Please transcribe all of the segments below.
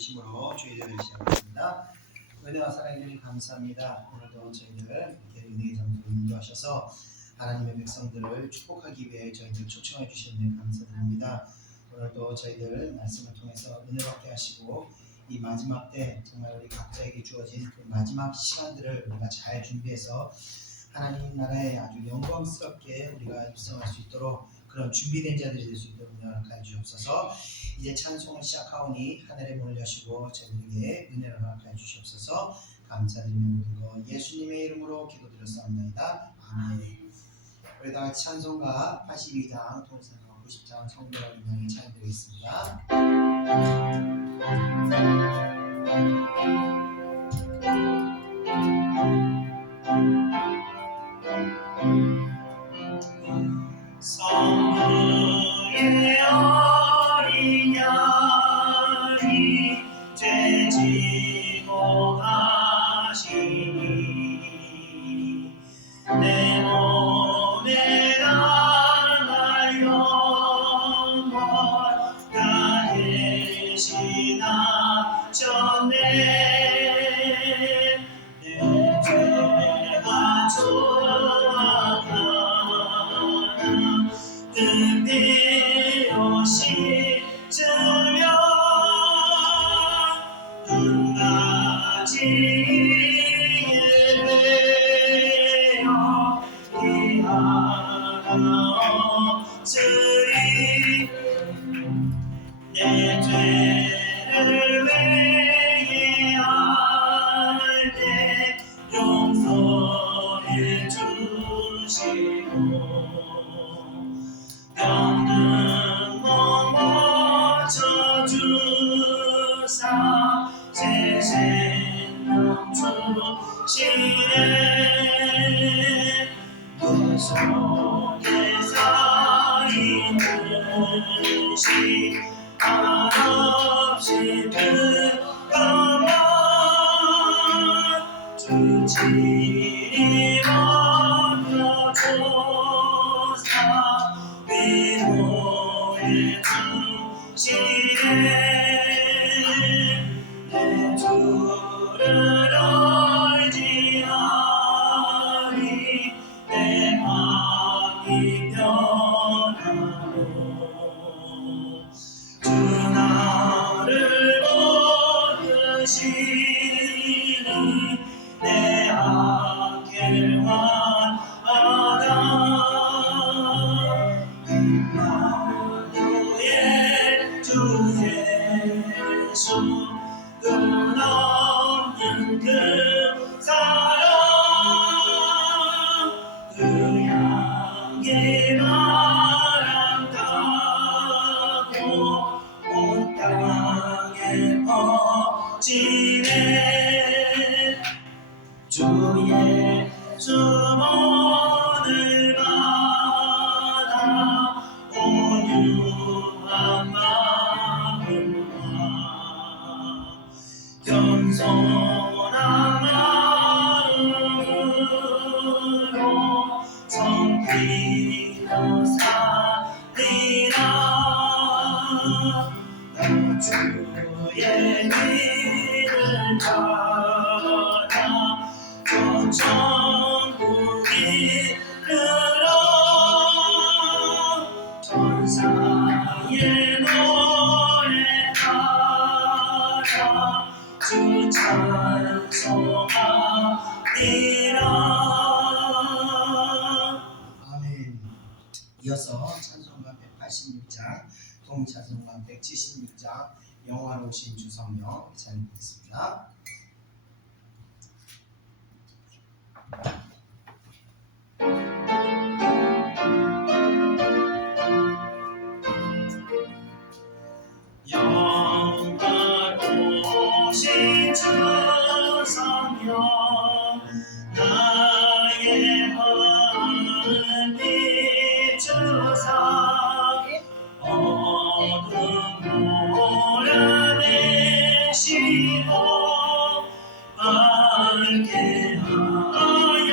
주심으로 주의를 시작하겠습니다. 은혜와 사랑해 주님 감사합니다. 오늘도 저희들 은혜의 장소로 인도하셔서 하나님의 백성들을 축복하기 위해 저희들 초청해 주시는 감사드립니다. 오늘도 저희들 말씀을 통해서 은혜 받게 하시고 이 마지막 때 정말 우리 각자에게 주어진 그 마지막 시간들을 우리가 잘 준비해서 하나님 나라에 아주 영광스럽게 우리가 입성할 수 있도록 그런 준비된 자들이 될 수 있도록 은혜를 허락하여 주옵소서. 이제 찬송을 시작하오니 하늘의 문을 여시고 저희에게 은혜를 허락하여 주시옵소서. 감사드리며 모든 것 예수님의 이름으로 기도드렸사옵나이다. 아멘. 우리 다 같이 찬송가 82장 동사가 90장 성경을 인양에 찬양드리겠습니다. 성부의 어린 양이 죄지고 가시니 내 몸에 당할 영원 다 대신하셨네. 내 죄가 그대로 씻으며 눈가지 예배여 이하나 없으리. 내 죄를 회개할 때 용서해 주시고 병든 몸 고쳐주사 새 생명 주시네. 그 속에 살인 듯이 한없이 뜨거워 주 진리 먹여주사 위로해 주시네. 내 주를 알지 아니 내 마음이 변하고 주 나를 얻으시니 내 악길 환하다. 임마누엘 주 예수 끝없는 그 사랑 그 양의 바람 타고 온 땅에 퍼지네. 주 예수 오늘 받아 온유한 마음과 겸손한 마음으로 섬기며 살리라. 나 주의 길을 따라 저 천국이 들어 천사의 노래 따라 주 찬송하리라. 아멘. 이어서 찬송가 186장 동찬송가 176장 영화로우신 주 성령 찬양하겠습니다. 영화로우신 주 성령 나의 마음 비추사 어둠 몰아내시고 밝게 하여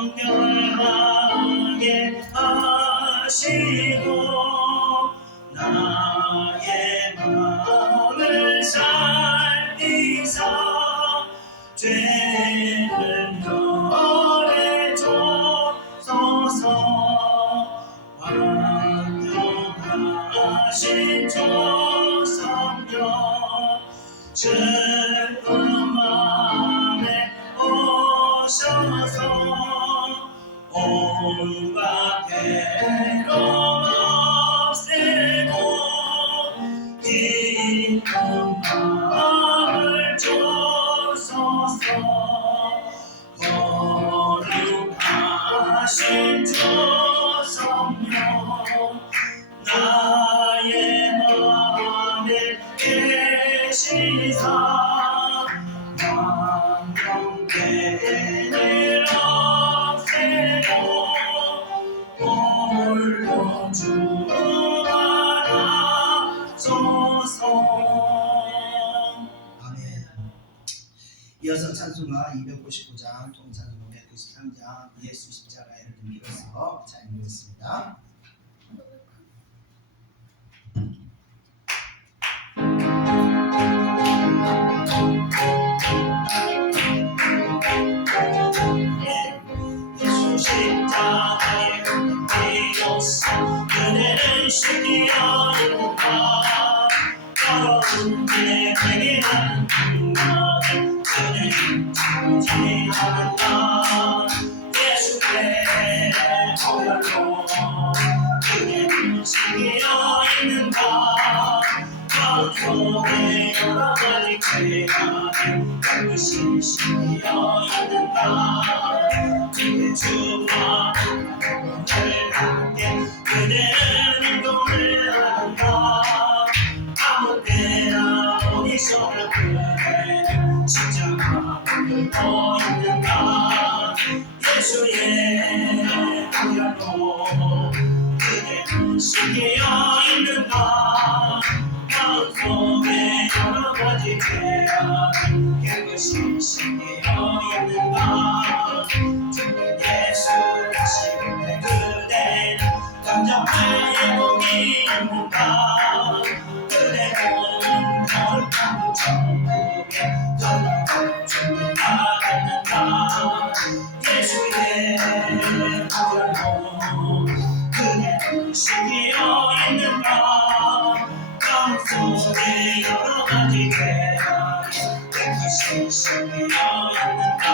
정결하게 하시고 나의 마음을 살피사 죄를 멸해 주소서. 완전하신 주 성령 슬픔 안에 오셔서 온갖 괴로움 없애고 기쁜 마음을 주소서. 거룩하신 주 성령 나의 마음에 계시사 만병죄를 없애고 홀로 주하소서. 아멘. 이어서 찬송가 299장, 통찬송 193장 예수 십자가의 의미로서 잘 읽겠습니다. 예수 십자가의 의미로서 그대를 숨기려 했는가. 더러운 내 회개하는 분노를 그대를 지지하는가. 예수의 보혈로 그대를 숨기려 했는가. 마음 속에 여러 가지 죄가 그것이 심리어 있는가. 그의 주와 영원을 함께 그대는 행동을 하는가. 아무 때나 어디서나 그대는 십자가 들고 있는가. 예수의 보혈로 그대는 숨기어 있는가. 마음속에 여러 가지 죄악 그것이 심기어 있는가. 예수 다시 그대 그대는 단정한 예복이 있는가. 그대 몸은 거룩한 천국에 걸어갈 준비가 됐는가. 예수의 보혈로 그대는 심기어 있는가. 마음속에 여러 가지 죄악 그것이 심기어 있는가.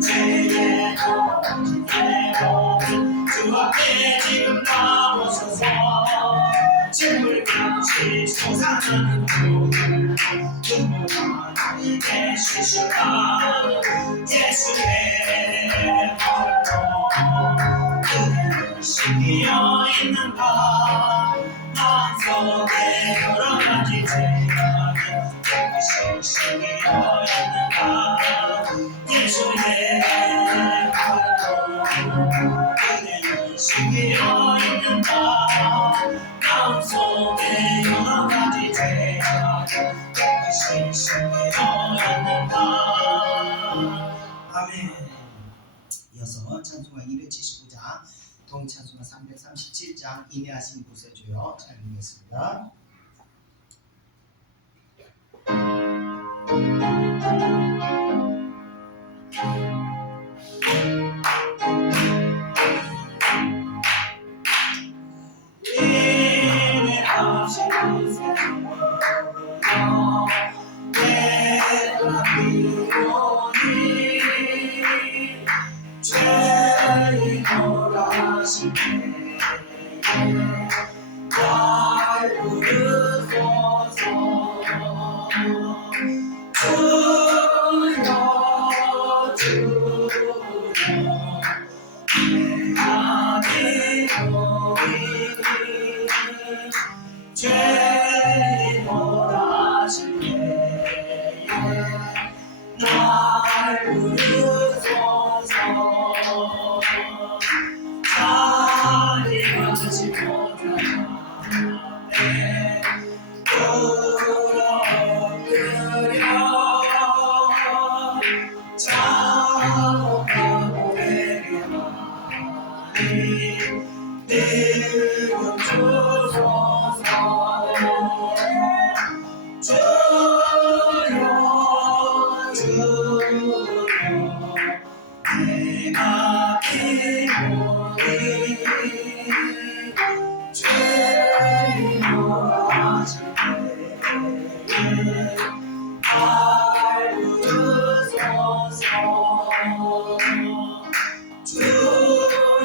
죄의 죄로 주 앞에 지금 나오셔서 질물같이 솟아나는 눈물 눈물만 계시시라. 예수의 보혈로 그대를 심기어 있는가. 마음속에 여러 가지 죄악 그것이 심기어 있는가. 예수의 보혈로 그대를 심기어 있는가. 마음속에 여러 가지 죄악 그것이 심기어 있는가. 아멘. 이어서 찬송가 279장, 동찬송가 337장 인내하신 구세주여 잘 읽겠습니다. 인내하신 구세주여 내가 비로니 죄인 돌아시네 날 부르소서. 주여 주여 내가 비로니 죄인 돌아시네 날 부르소서. 자리하지 못하네 끌어들여 자복하고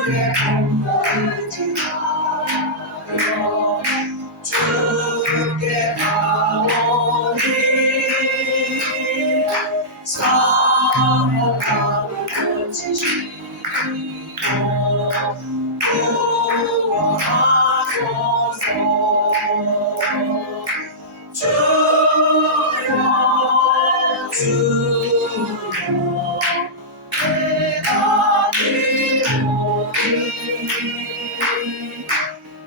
주의 공로를 지나려 주께 가오니 사명감을 고치시고 구원하소서. 주여 주여 내가 기도니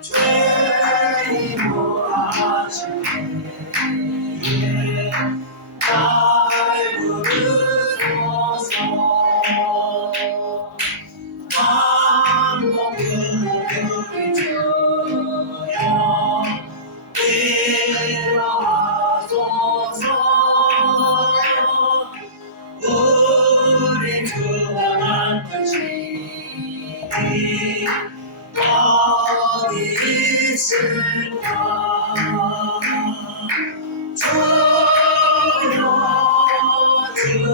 죄인으로 하실 때에 날 부르소서. 만국 그들이 주여 일어나소서. 우리 구원한 뜻이 어디 있을까. 주여 주여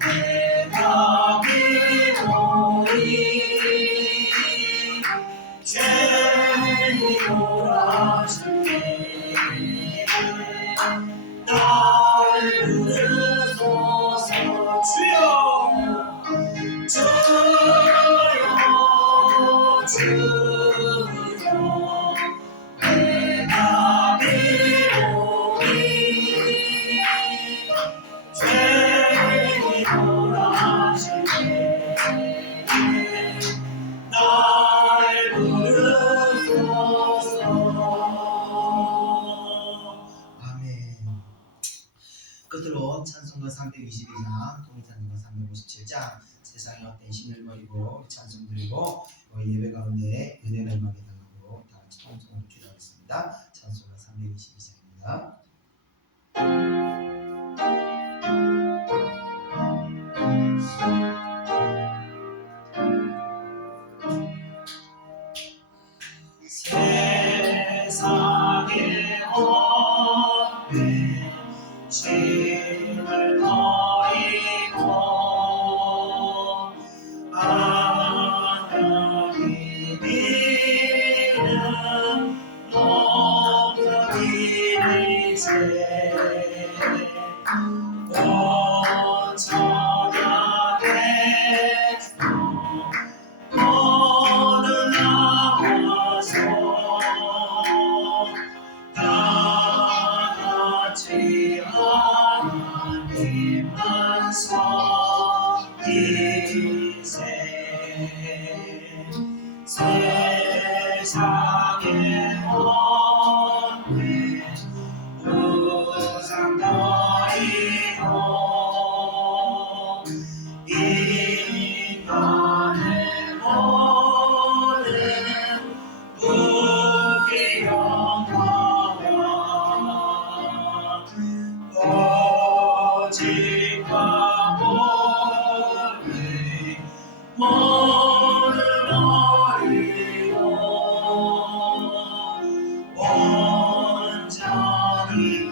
내가 기도니 죄인으로 하실 때에 날 부르소서. 주여 주여 주여 내가 기도니 죄인으로 하실 때에 날 부르소서. 아멘. 끝으로 찬송가 322장, 통일찬송가 357장, 세상에 헛된 신을 버리고 찬송 드리고 예배 가운데 은혜가 임하게 달라고 다 같이 통성으로 기도하겠습니다. 찬송가 322장입니다. 세상에 헛된 신을 버리고 하나님 이름 높이리세. 온 천하겠소 모두 나와서 다 같이 하나님만 섬기세. 세상에 헛된 우상 버리고 인간의 모든 무기력과 오직과 본의 모든 어리고 온전히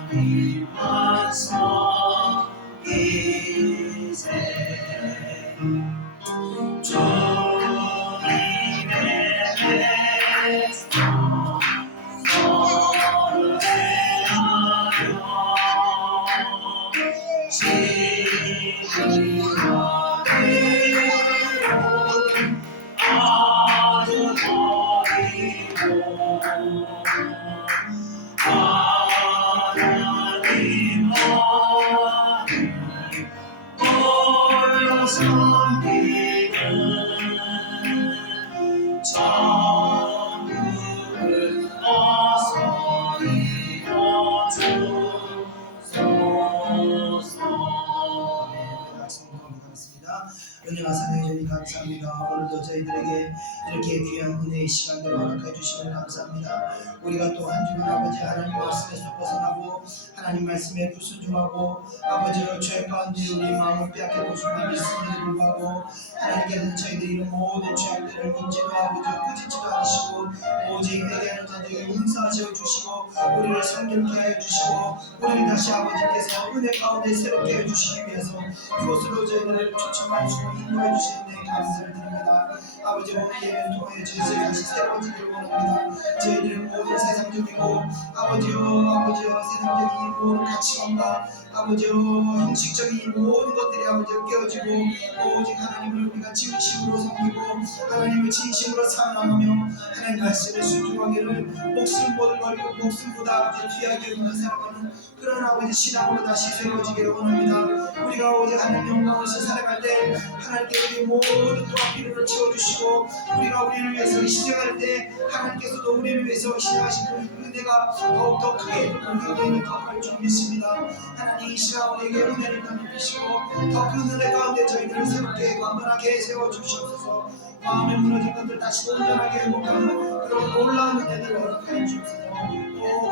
하나님만 섬기세. 주님의 백성 서로 대하여 시기가 되어 아주 버리고 하나님만을 홀로 섬기는 천국을 어서 이뤄주소서. 네, 우리 같이 기도하겠습니다. 은혜와 사랑의 주님 감사합니다. 감사합니다. 오늘도 저희들에게 이렇게 귀한 은혜의 시간들을 허락해 주시면 감사합니다. 우리가 또 한 주간 아버지 하나님 말씀에서 벗어나고 하나님 말씀에 불순종하고 아버지로 죄 가운데 우리 마음을 빼앗기고 순간을 있음에도 불구하고 하나님께서는 저희들이 이런 모든 죄악들을 묻지도 아버지 꾸짖지도 않으시고 오직 회개하는 자들에게 용서하셔 주시고 우리를 성령케 하여 주시고 우리를 다시 아버지께서 은혜 가운데 새롭게 해주시기 위해서 이곳으로 저희들을 초청하시고 인도해 주시는 데 감사를 드립니다. 아버지 오늘 예배를 통해 저희들이 다시 새로워지기를 원합니다. 저희들은 모든 세상적이고 아버지여 세상적인 모든 가치관과 아버지여 형식적인 모든 것들이 아버지여 깨어지고 오직 하나님을 우리가 진심으로 섬기고 하나님을 진심으로 사랑하며 하나님 말씀에 순종하기를 목숨보다 걸고 목숨보다 아버지 귀하게 여기며 살아가는 그런 아버지 신앙으로 다시 세워지기를 원합니다. 우리가 오직 하나님 영광에서 살아갈 때 하나님께 우리 모든 또한 필요를 채워주시고 우리가 우리를 위해서 희생할 때 하나님께서도 우리를 위해서 희생하신 그 은혜가 더욱더 크게 우리 은혜를 더할 줄 믿습니다. 하나님 이 시간 우리에게 은혜를 더 입히시고 더 그 은혜 가운데 저희들을 새롭게 강건하게 세워주시옵소서. 마음에 무너진 것들 다시 온전하게 회복하는 그런 놀라운 은혜를 허락하여 주옵소서.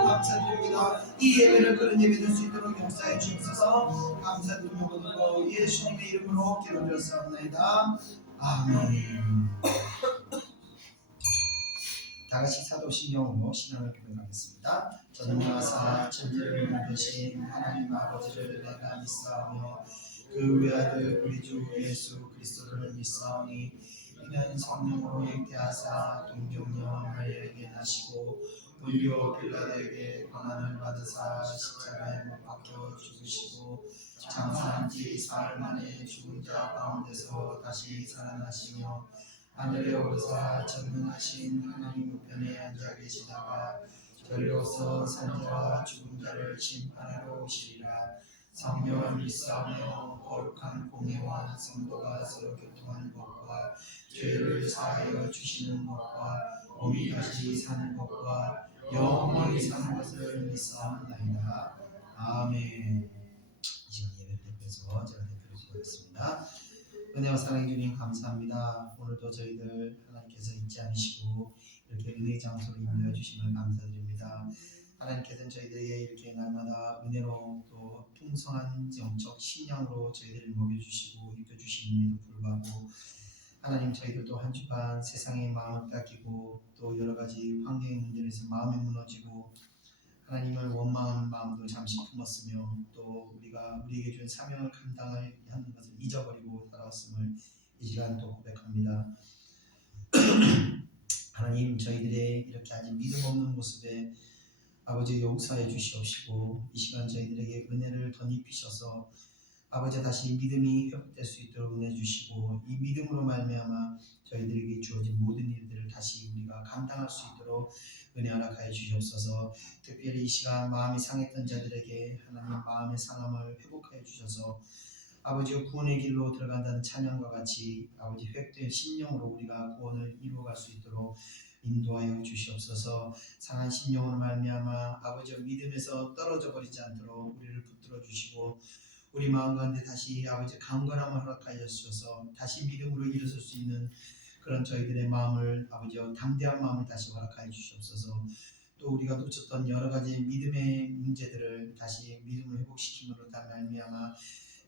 감사드립니다. 이 예배를 그런 예배 될 수 있도록 역사해 주옵소서. 감사드리며 모든 거 예수님의 이름으로 기도드렸사옵나이다. 아멘. 다같이 사도신경으로 신앙을 고백하겠습니다. 전능하사 천지를 만드신 하나님 아버지를 내가 믿사오며 그 외아들 우리 주 예수 그리스도를 믿사오니 이는 성령으로 잉태하사 동정녀 마리아에게 나시고 본교 빌라도에게 고난을 받으사 십자가에 못 박혀 죽으시고 장사한 지 사흘 만에 죽은 자 가운데서 다시 살아나시며 하늘에 오르사 전능하신 하나님 우편에 앉아 계시다가 저리로서 산자와 죽은 자를 심판하러 오시리라. 성령을 믿사오며 거룩한 공예와 성도가 서로 교통하는 것과 죄를 사하여 주시는 것과 몸이 다시 사는 것과 영원히 사는 것을 믿사옵나이다. 아멘. 이 시간 예배를 대표해서 제가 대표를 구하겠습니다. 은혜와 사랑해 주님 감사합니다. 오늘도 저희들 하나님께서 잊지 않으시고 이렇게 은혜의 장소로 인도해 주심을 감사드립니다. 하나님께서는 저희들에게 이렇게 날마다 은혜로 또 풍성한 영적 식량으로 저희들을 먹여주시고 입혀주시는데도 불구하고 하나님 저희들도 한 주간 세상의 마음을 뺏기고 또 여러 가지 환경의 문제에서 마음이 무너지고 하나님을 원망하는 마음도 잠시 품었으며 또 우리가 우리에게 준 사명을 감당하는 것을 잊어버리고 살아왔음을 이 시간 또 고백합니다. 하나님 저희들의 이렇게 아직 믿음 없는 모습에 아버지 용서해 주시옵시고 이 시간 저희들에게 은혜를 덧입히셔서 아버지 다시 믿음이 회복될 수 있도록 은혜 주시고 이 믿음으로 말미암아 저희들에게 주어진 모든 일들을 다시 우리가 감당할 수 있도록 은혜 허락하여 주시옵소서. 특별히 이 시간 마음이 상했던 자들에게 하나님 마음의 상함을 회복하여 주셔서 아버지의 구원의 길로 들어간다는 찬양과 같이 아버지 회복된 심령으로 우리가 구원을 이루어갈 수 있도록 인도하여 주시옵소서. 상한 심령으로 말미암아 아버지의 믿음에서 떨어져 버리지 않도록 우리를 붙들어 주시고 우리 마음 가운데 다시 아버지 강건함을 허락하여 주셔서 다시 믿음으로 일어설 수 있는 그런 저희들의 마음을 아버지여 담대한 마음을 다시 허락하여 주시옵소서. 또 우리가 놓쳤던 여러 가지 믿음의 문제들을 다시 믿음을 회복시킴으로 말미암아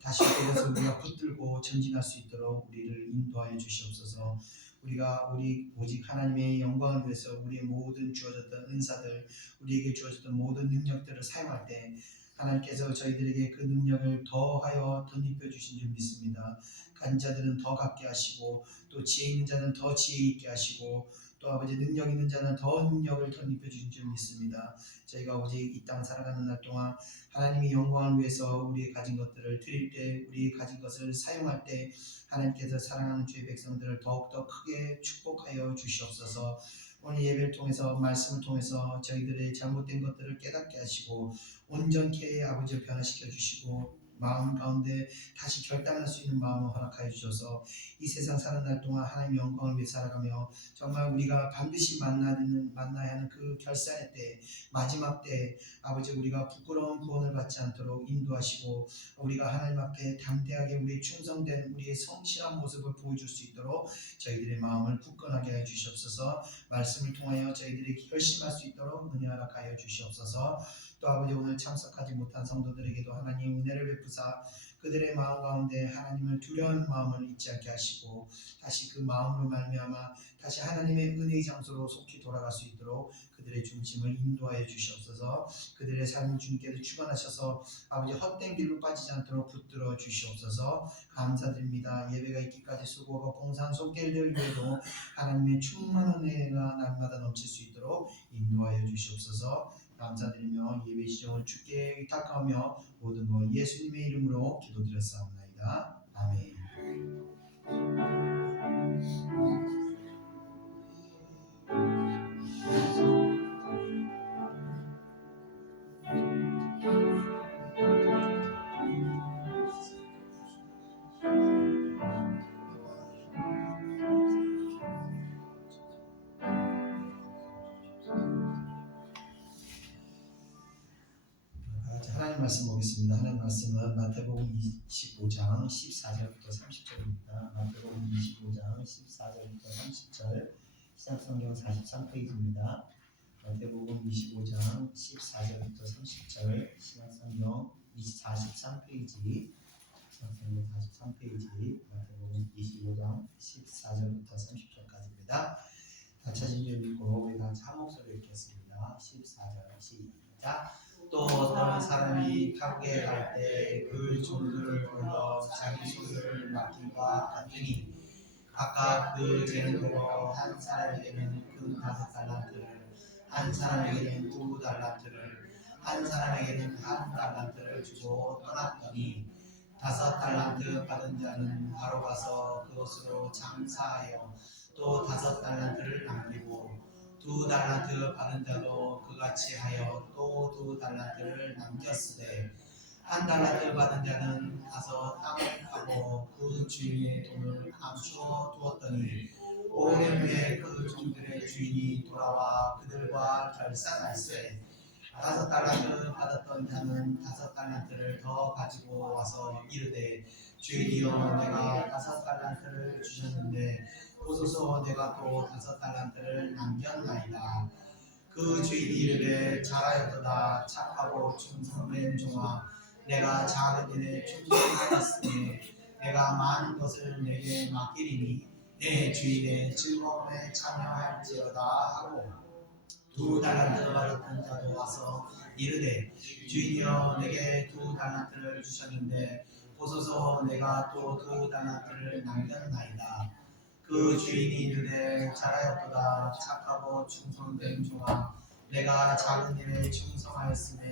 다시 그것을 우리가 붙들고 전진할 수 있도록 우리를 인도하여 주시옵소서. 우리가 오직 하나님의 영광을 위해서 우리의 모든 주어졌던 은사들 우리에게 주어졌던 모든 능력들을 사용할 때 하나님께서 저희들에게 그 능력을 더하여 덧입혀 주신 줄 믿습니다. 간 자들은 더 갖게 하시고 또 지혜 있는 자는 더 지혜 있게 하시고 또 아버지 능력 있는 자는 더 능력을 덧입혀 주신 줄 믿습니다. 저희가 오직 이 땅 살아가는 날 동안 하나님의 영광을 위해서 우리의 가진 것들을 드릴 때 우리의 가진 것을 사용할 때 하나님께서 사랑하는 주의 백성들을 더욱더 크게 축복하여 주시옵소서. 오늘 예배를 통해서 말씀을 통해서 저희들의 잘못된 것들을 깨닫게 하시고 온전케 아버지 변화시켜 주시고 마음 가운데 다시 결단할 수 있는 마음을 허락하여 주셔서 이 세상 사는 날 동안 하나님의 영광을 위해 살아가며 정말 우리가 반드시 만나야 하는 그 결산의 때, 마지막 때 아버지 우리가 부끄러운 구원을 받지 않도록 인도하시고 우리가 하나님 앞에 담대하게 우리의 충성된 우리의 성실한 모습을 보여줄 수 있도록 저희들의 마음을 굳건하게 해 주시옵소서. 말씀을 통하여 저희들이 결심할 수 있도록 은혜 허락하여 주시옵소서. 또 아버지 오늘 참석하지 못한 성도들에게도 하나님 은혜를 베푸사 그들의 마음 가운데 하나님을 두려워하는 마음을 잊지 않게 하시고 다시 그 마음으로 말미암아 다시 하나님의 은혜의 장소로 속히 돌아갈 수 있도록 그들의 중심을 인도하여 주시옵소서. 그들의 삶을 주님께서 주관하셔서 아버지 헛된 길로 빠지지 않도록 붙들어 주시옵소서. 감사드립니다. 예배가 있기까지 수고하고 봉사한 손길들 위에도 하나님의 충만한 은혜가 날마다 넘칠 수 있도록 인도하여 주시옵소서. 감사드리며 예배 시정을 주께 의탁하며 모든 것 예수님의 이름으로 기도드렸사옵나이다. 아멘. 하나님 말씀 보겠습니다. 하나님 말씀은 마태복음 25장 14절부터 30절입니다. 마태복음 25장 14절부터 30절 시작성경 43페이지입니다. 마태복음 25장 14절부터 30절 시작성경 43페이지 시작성경 43페이지 마태복음 25장 14절부터 30절까지입니다. 다 찾은 줄 믿고 우리 다 한 목소리로 읽겠습니다. 14절 시작. 또 어떤 사람이 타국에 갈 때 그 종들을 불러 자기 소유를 맡김과 같으니 각각 그 재능대로 한 사람에게는 금 5달란트를 한 사람에게는 2달란트를 한 사람에게는 1달란트를 주고 떠났더니 5달란트 받은 자는 바로 가서 그것으로 장사하여 또 5달란트를 남기고 2달란트 받은 자도 그같이 하여 또 2달란트를 남겼으되 1달란트 받은 자는 가서 땅을 파고 그 주인의 돈을 감추어 두었더니 5년 후에 그 종들의 주인이 돌아와 그들과 결산할세 5달란트 받았던 자는 5달란트를 더 가지고 와서 이르되 주인이여 내가 5달란트를 주셨는데 보소서 내가 또 5달란트를 남겼나이다. 그 주인이 이르되 잘하였도다 착하고 충성된 종아 내가 작은 일에 충성하였으니 내가 많은 것을 내게 맡기리니 내 주인의 즐거움에 참여할지어다 하고 2달란트 받았던 자도 와서 이르되 주인이여 내게 2달란트를 주셨는데 보소서 내가 또 2달란트를 남겼나이다. 그 주인이 이르되 잘하였도다 착하고 충성된 종아 내가 작은 일에 충성하였으며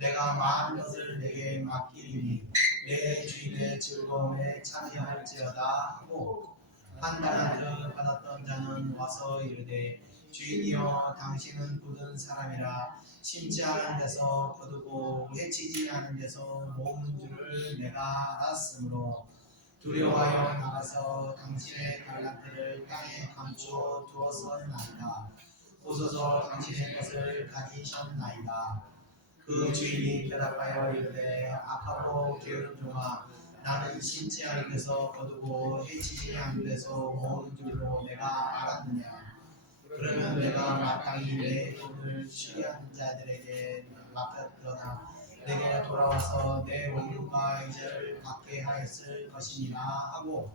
내가 많은 것을 내게 맡기리니 내 주인의 즐거움에 참여할지어다 하고 1달란트 받았던 자는 와서 이르되 주인이여 당신은 굳은 사람이라 심지 않은 데서 거두고 해치지 않은 데서 모으는 줄을 내가 알았으므로 두려워하여 나가서 당신의 달란트를 땅에 감추어 두었었나이다. 보소서 당신의 것을 가지셨나이다. 그 주인이 대답하여 이르되 악하고 게으른 종아 나는 심지 않은 데서 거두고 해치지 않은 데서 모으는 줄로 내가 알았느냐. 그러면 내가 마땅히 내 돈을 취하는 자들에게 맡겼더나 내게 돌아와서 내 원금과 이자를 갚게 하였을 것이니라 하고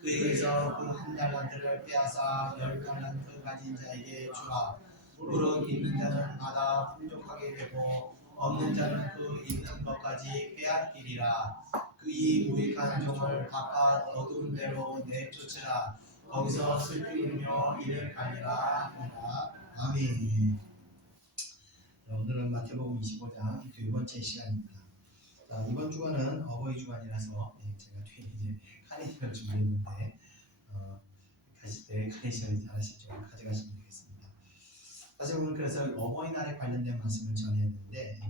그에게서 그 1달란트를 빼앗아 10달란트 가진 자에게 주라. 무릇 있는 자는 받아 풍족하게 되고 없는 자는 그 있는 것까지 빼앗기리라. 그 이 무익한 종을 바깥 어두운 데로 내쫓으라. 거기서 슬피 울며 이를 갈리라 하니라. 아멘. 오늘은 마태복음 25장 두 번째 시간입니다. 이번 주간은 어버이 주간이라서 제가 뒤에 이제 카네이션을 준비했는데 가실 때 카네이션을 하나씩 좀 가져가시면 되겠습니다. 사실 오늘 그래서 어버이날에 관련된 말씀을 전했는데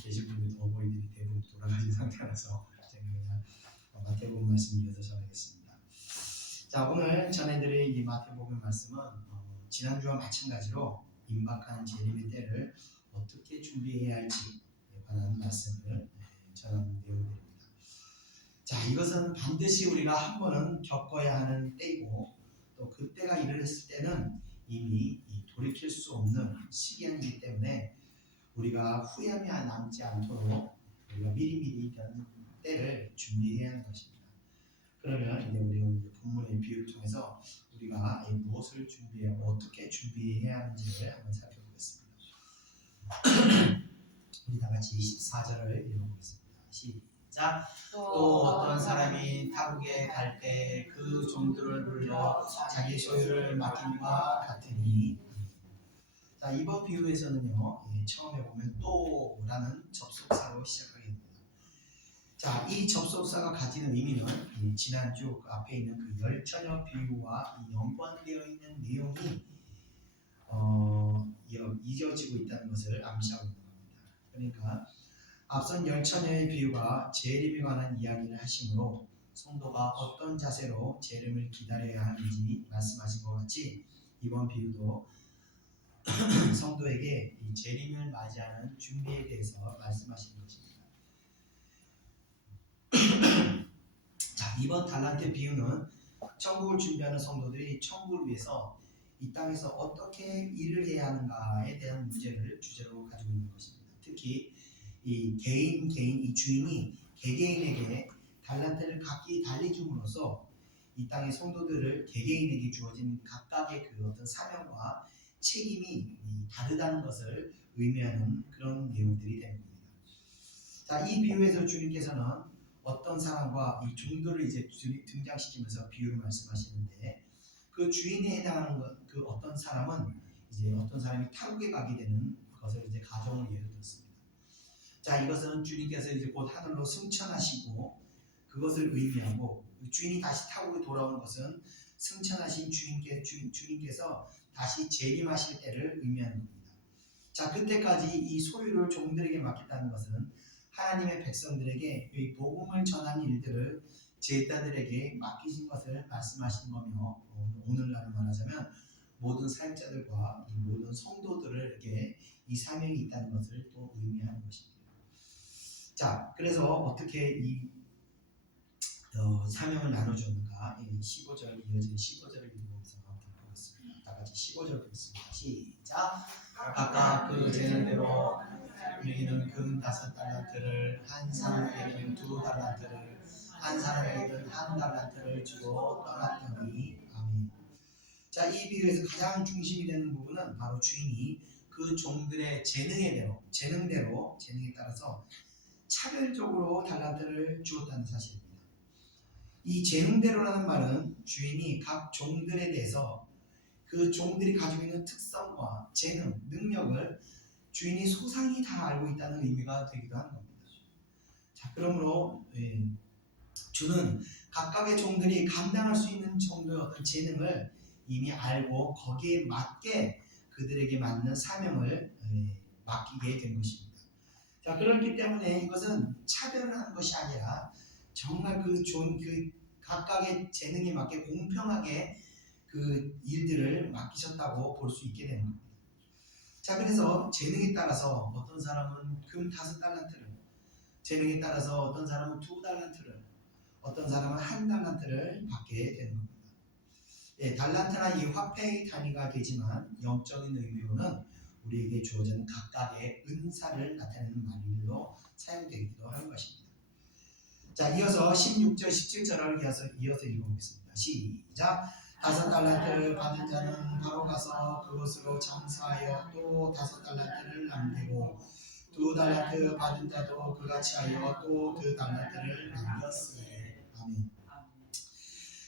계신 분들도 어버이들이 대부분 돌아가신 상태라서 제가 그냥 마태복음 말씀 이어서 전하겠습니다. 자, 오늘 전해드릴 이 마태복음 말씀은 지난주와 마찬가지로 임박하는 재림의 때를 어떻게 준비해야 할지에 관한 말씀을 전하는 내용들입니다. 자, 이것은 반드시 우리가 한 번은 겪어야 하는 때이고 또 그때가 이르렀을 때는 이미 돌이킬 수 없는 시기이기 때문에 우리가 후회함이 남지 않도록 우리가 미리미리 이런 때를 준비해야 하는 것입니다. 그러면 이제 우리 오늘 본문의 비유를 통해서 우리가 무엇을 준비하고 어떻게 준비해야 하는지를 한번 살펴보겠습니다. 우리 다 같이 24절을 읽어보겠습니다. 시작. 또 어떤 사람이 타국에 갈 때 그 종들을 불러 자기 소유를 맡김과 같으니. 자, 이번 비유에서는요, 처음에 보면 또라는 접속사로 시작하게 됩니다. 자, 이 접속사가 가지는 의미는 지난주 그 앞에 있는 그 열처녀 비유와 연관되어 있는 내용이 이어지고 있다는 것을 암시하고 있는 겁니다. 그러니까 앞선 열처녀의 비유가 재림에 관한 이야기를 하시므로 성도가 어떤 자세로 재림을 기다려야 하는지 말씀하신 것 같이 이번 비유도 성도에게 이 재림을 맞이하는 준비에 대해서 말씀하시는 것입니다. 자, 이번 달란트 비유는 천국을 준비하는 성도들이 천국을 위해서 이 땅에서 어떻게 일을 해야 하는가에 대한 문제를 주제로 가지고 있는 것입니다. 특히 이 개인 이 주인이 개개인에게 달란트를 각기 달리 줌으로써 이 땅의 성도들을 개개인에게 주어진 각각의 그 어떤 사명과 책임이 다르다는 것을 의미하는 그런 내용들이 되는 겁니다. 자, 이 비유에서 주님께서는 어떤 사람과 이 종들을 이제 등장시키면서 비유를 말씀하시는데 그 주인에 해당하는 그 어떤 사람은 이제 어떤 사람이 타국에 가게 되는 것을 이제 가정을 예로 들었습니다. 자, 이것은 주님께서 이제 곧 하늘로 승천하시고 그것을 의미하고 주인이 다시 타국에 돌아오는 것은 승천하신 주님께서 다시 재림하실 때를 의미하는 겁니다. 자, 그때까지 이 소유를 종들에게 맡겼다는 것은 하나님의 백성들에게 이 복음을 전하는 일들을 제자들에게 맡기신 것을 말씀하시는 거며 오늘날 말하자면 모든 사역자들과 이 모든 성도들에게 이 사명이 있다는 것을 또 의미하는 것입니다. 자, 그래서 어떻게 이 사명을 나눠주는가 15절 이어진 15절을 읽으면서 보겠습니다. 다 같이 15절 보겠습니다. 시작. 각각 그 재능대로 우리는 금 5달란트를 한 사람에게는 2달란트를 한 사람에게는 1달란트를 주고 떠났더니 아멘. 자, 이 비유에서 가장 중심이 되는 부분은 바로 주인이 그 종들의 재능에 따라서 차별적으로 달란트를 주었다는 사실입니다. 이 재능대로라는 말은 주인이 각 종들에 대해서 그 종들이 가지고 있는 특성과 재능, 능력을 주인이 소상히 다 알고 있다는 의미가 되기도 하는 겁니다. 자, 그러므로 주는 각각의 종들이 감당할 수 있는 정도의 어떤 재능을 이미 알고 거기에 맞게 그들에게 맞는 사명을 맡기게 된 것입니다. 자, 그렇기 때문에 이것은 차별을 하는 것이 아니라 정말 그 각각의 재능에 맞게 공평하게 그 일들을 맡기셨다고 볼 수 있게 되는 겁니다. 자, 그래서 재능에 따라서 어떤 사람은 금 5달란트를, 재능에 따라서 어떤 사람은 2달란트를, 어떤 사람은 1달란트를 받게 되는 겁니다. 달란트나 이 화폐의 단위가 되지만 영적인 의미로는 우리에게 주어진 각각의 은사를 나타내는 말로 사용되기도 하는 것입니다. 자, 이어서 16절, 17절을 이어서 읽어보겠습니다. 시작. 5달란트 받은 자는 바로 가서 그것으로 장사하여 또 5달란트를 남기고 2달란트 받은 자도 그같이 하여 또 2달란트를 남겼으니 아멘.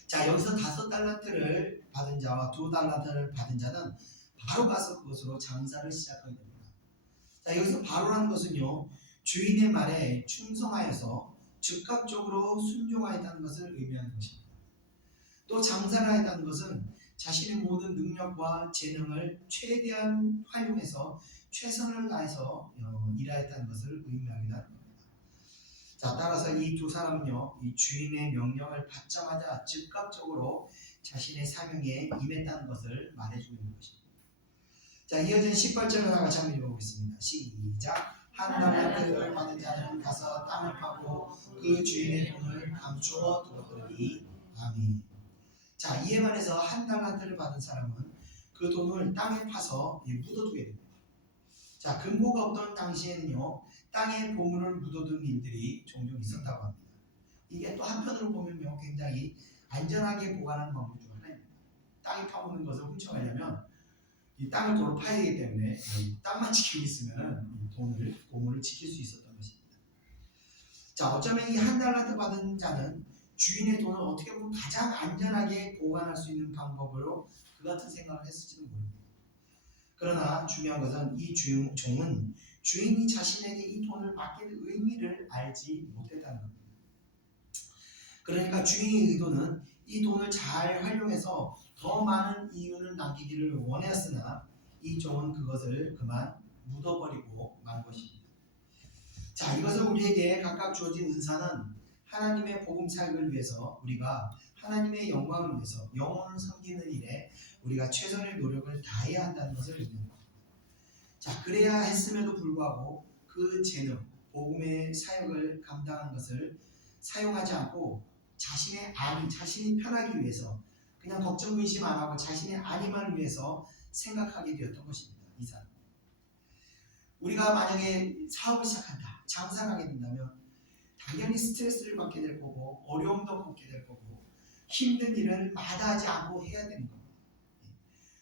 자, 여기서 5달란트를 받은 자와 2달란트를 받은 자는 바로 가서 그것으로 장사를 시작하게 됩니다. 자, 여기서 바로라는 것은요, 주인의 말에 충성하여서 즉각적으로 순종하였다는 것을 의미하는 것입니다. 또 장사를 하였다는 것은 자신의 모든 능력과 재능을 최대한 활용해서 최선을 다해서 일하였다는 것을 의미하기도 합니다. 자, 따라서 이 두 사람은요, 이 주인의 명령을 받자마자 즉각적으로 자신의 사명에 임했다는 것을 말해주고 있는 것입니다. 자, 이어진 18절을 같이 한번 읽어보겠습니다. 시작. 한 달란트를 받은 자는 가서 땅을 파고 그 주인의 돈을 감추어 두었더니. 아멘. 자, 이에 반해서 한 달란트를 받은 사람은 그 돈을 땅에 파서 묻어두게 됩니다. 자, 금고가 없던 당시에는요, 땅에 보물을 묻어둔 일들이 종종 있었다고 합니다. 이게 또 한편으로 보면요, 굉장히 안전하게 보관하는 방법 중 하나입니다. 땅에 파묻는 것을 훔쳐가려면 이 땅을 도로 파야 되기 때문에 땅만 지키고 있으면 보물을 지킬 수 있었던 것입니다. 자, 어쩌면 이 한 달란트 받은 자는 주인의 돈을 어떻게 보면 가장 안전하게 보관할 수 있는 방법으로 그 같은 생각을 했을지도 모릅니다. 그러나 중요한 것은 이 종은 주인이 자신에게 이 돈을 맡길 의미를 알지 못했다는 겁니다. 그러니까 주인의 의도는 이 돈을 잘 활용해서 더 많은 이윤을 남기기를 원했으나 이 종은 그것을 그만 묻어버리고 만 것입니다. 자, 이것을 우리에게 각각 주어진 은사는 하나님의 복음 사역을 위해서 우리가 하나님의 영광을 위해서 영혼을 섬기는 일에 우리가 최선의 노력을 다해야 한다는 것을 의미합니다. 자, 그래야 했음에도 불구하고 그 재능, 복음의 사역을 감당하는 것을 사용하지 않고 자신이 편하기 위해서 그냥 걱정 근심 안 하고 자신의 안위만을 위해서 생각하게 되었던 것입니다. 이 사람. 우리가 만약에 사업을 시작한다, 장사를 하게 된다면 당연히 스트레스를 받게 될 거고 어려움도 겪게 될 거고 힘든 일을 마다하지 않고 해야 되는 겁니다.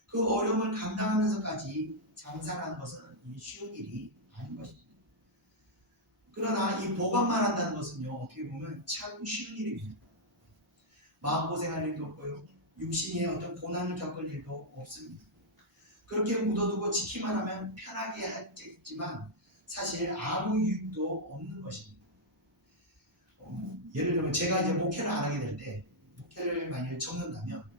그 어려움을 감당하면서까지 장사를 하는 것은 쉬운 일이 아닌 것입니다. 그러나 이 보관만 한다는 것은요, 어떻게 보면 참 쉬운 일입니다. 마음고생할 일도 없고요, 육신의 어떤 고난을 겪을 일도 없습니다. 그렇게 묻어두고 지키만 하면 편하게 하겠지만 사실 아무 유익도 없는 것입니다. 예를 들면 제가 이제 목회를 안 하게 될 때, 목회를 만약에 접는다면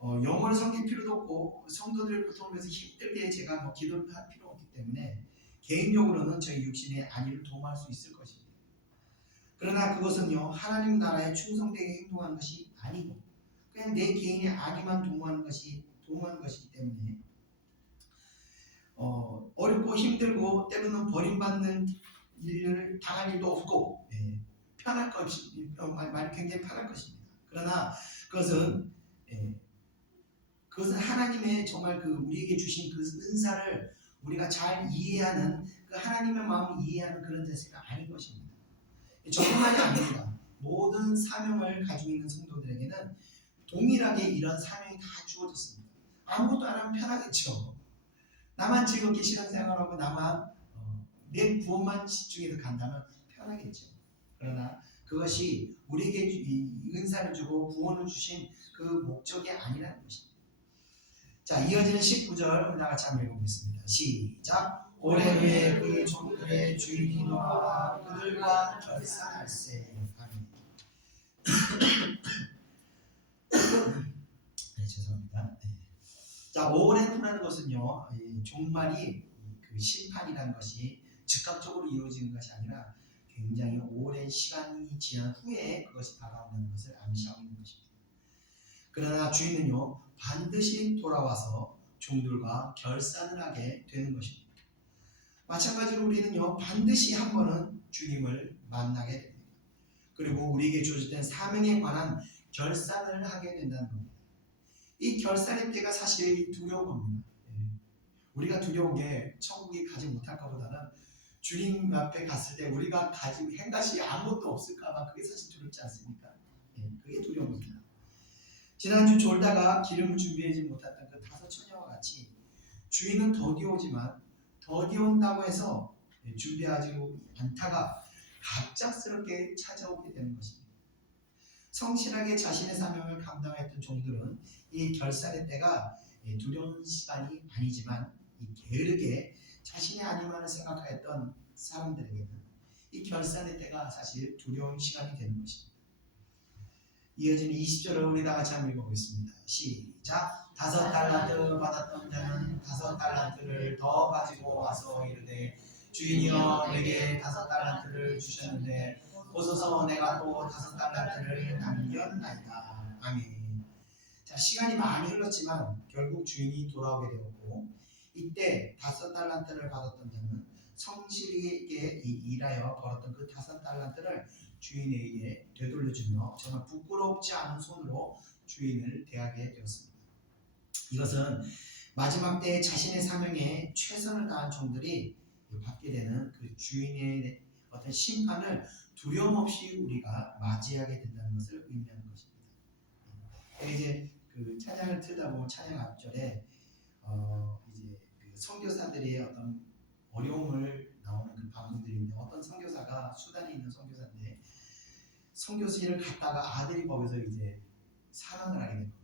영어를 섬길 필요도 없고 성도들의 고통을 위해서 힘들게 제가 기도를 할 필요 없기 때문에 개인적으로는 저희 육신의 안위를 도모할 수 있을 것입니다. 그러나 그것은요, 하나님 나라에 충성되게 행동하는 것이 아니고 그냥 내 개인의 안위만 도모하는 것이기 때문에 어렵고 힘들고 때로는 버림받는 일을 당할 일도 없고 편할 것이 굉장히 편할 것입니다. 그러나 그것은 하나님의 정말 우리에게 주신 그 은사를 우리가 잘 이해하는 그 하나님의 마음을 이해하는 그런 자세가 아닌 것입니다. 저뿐만이 아닙니다. 모든 사명을 가지고 있는 성도들에게는 동일하게 이런 사명이 다 주어졌습니다. 아무것도 안 하면 편하겠죠. 나만 즐겁게 신앙생활하고 나만 내 구원만 집중해서 간다면 편하겠죠. 그러나 그것이 우리에게 이 은사를 주고 구원을 주신 그 목적이 아니라는 것입니다. 자, 이어지는 19절 나같이 한번 읽어보겠습니다. 시작. 오래 후에 그 종들의 주인이 돌아와 그들과 결산할세. 아멘. 네, 죄송합니다. 네. 자, 오랜 후라는 것은요, 종말이 그 심판이라는 것이 즉각적으로 이루어지는 것이 아니라 굉장히 오랜 시간이 지난 후에 그것이 다가온다는 것을 암시하고 있는 것입니다. 그러나 주인은요, 반드시 돌아와서 종들과 결산을 하게 되는 것입니다. 마찬가지로 우리는요, 반드시 한 번은 주님을 만나게 됩니다. 그리고 우리에게 주어진 사명에 관한 결산을 하게 된다는 겁니다. 이 결산의 때가 사실 두려운 겁니다. 우리가 두려운 게 천국에 가지 못할까 보다는 주님 앞에 갔을 때 우리가 가지고 행가시 아무것도 없을까 봐 그게 사실 두렵지 않습니까? 그게 두려운 겁니다. 지난주 졸다가 기름을 준비하지 못했던 그 5 처녀와 같이 주인은 더디 오지만 더디 온다고 해서 준비하지 않다가 갑작스럽게 찾아오게 되는 것입니다. 성실하게 자신의 사명을 감당했던 종들은 이 결산의 때가 두려운 시간이 아니지만 이 게으르게 자신의 안위만을 생각하였던 사람들에게는 이 결산의 때가 사실 두려운 시간이 되는 것입니다. 이어지는 20절을 우리 다 같이 한번 읽어보겠습니다. 시작. 5달란트 받았던 자는 5달란트를 더 가지고 와서 이르되 주인이여 내게 5달란트를 주셨는데 보소서 내가 또 5달란트를 남겼나이다. 아멘. 자, 시간이 많이 흘렀지만 결국 주인이 돌아오게 되었고 이때 5달란트를 받았던 자는 성실하게 일하여 벌었던 그 5달란트를 주인에게 되돌려주며 정말 부끄럽지 않은 손으로 주인을 대하게 되었습니다. 이것은 마지막 때에 자신의 사명에 최선을 다한 종들이 받게 되는 그 주인의 어떤 심판을 두려움 없이 우리가 맞이하게 된다는 것을 의미하는 것입니다. 이제 그 찬양을 틀다 보면 찬양 앞절에 이제 그 선교사들의 어떤 어려움을 나오는 그 방송들인데 어떤 선교사가 수단에 있는 선교사인데 선교지를 갔다가 아들이 거기서 이제 사망을 하게 된 겁니다.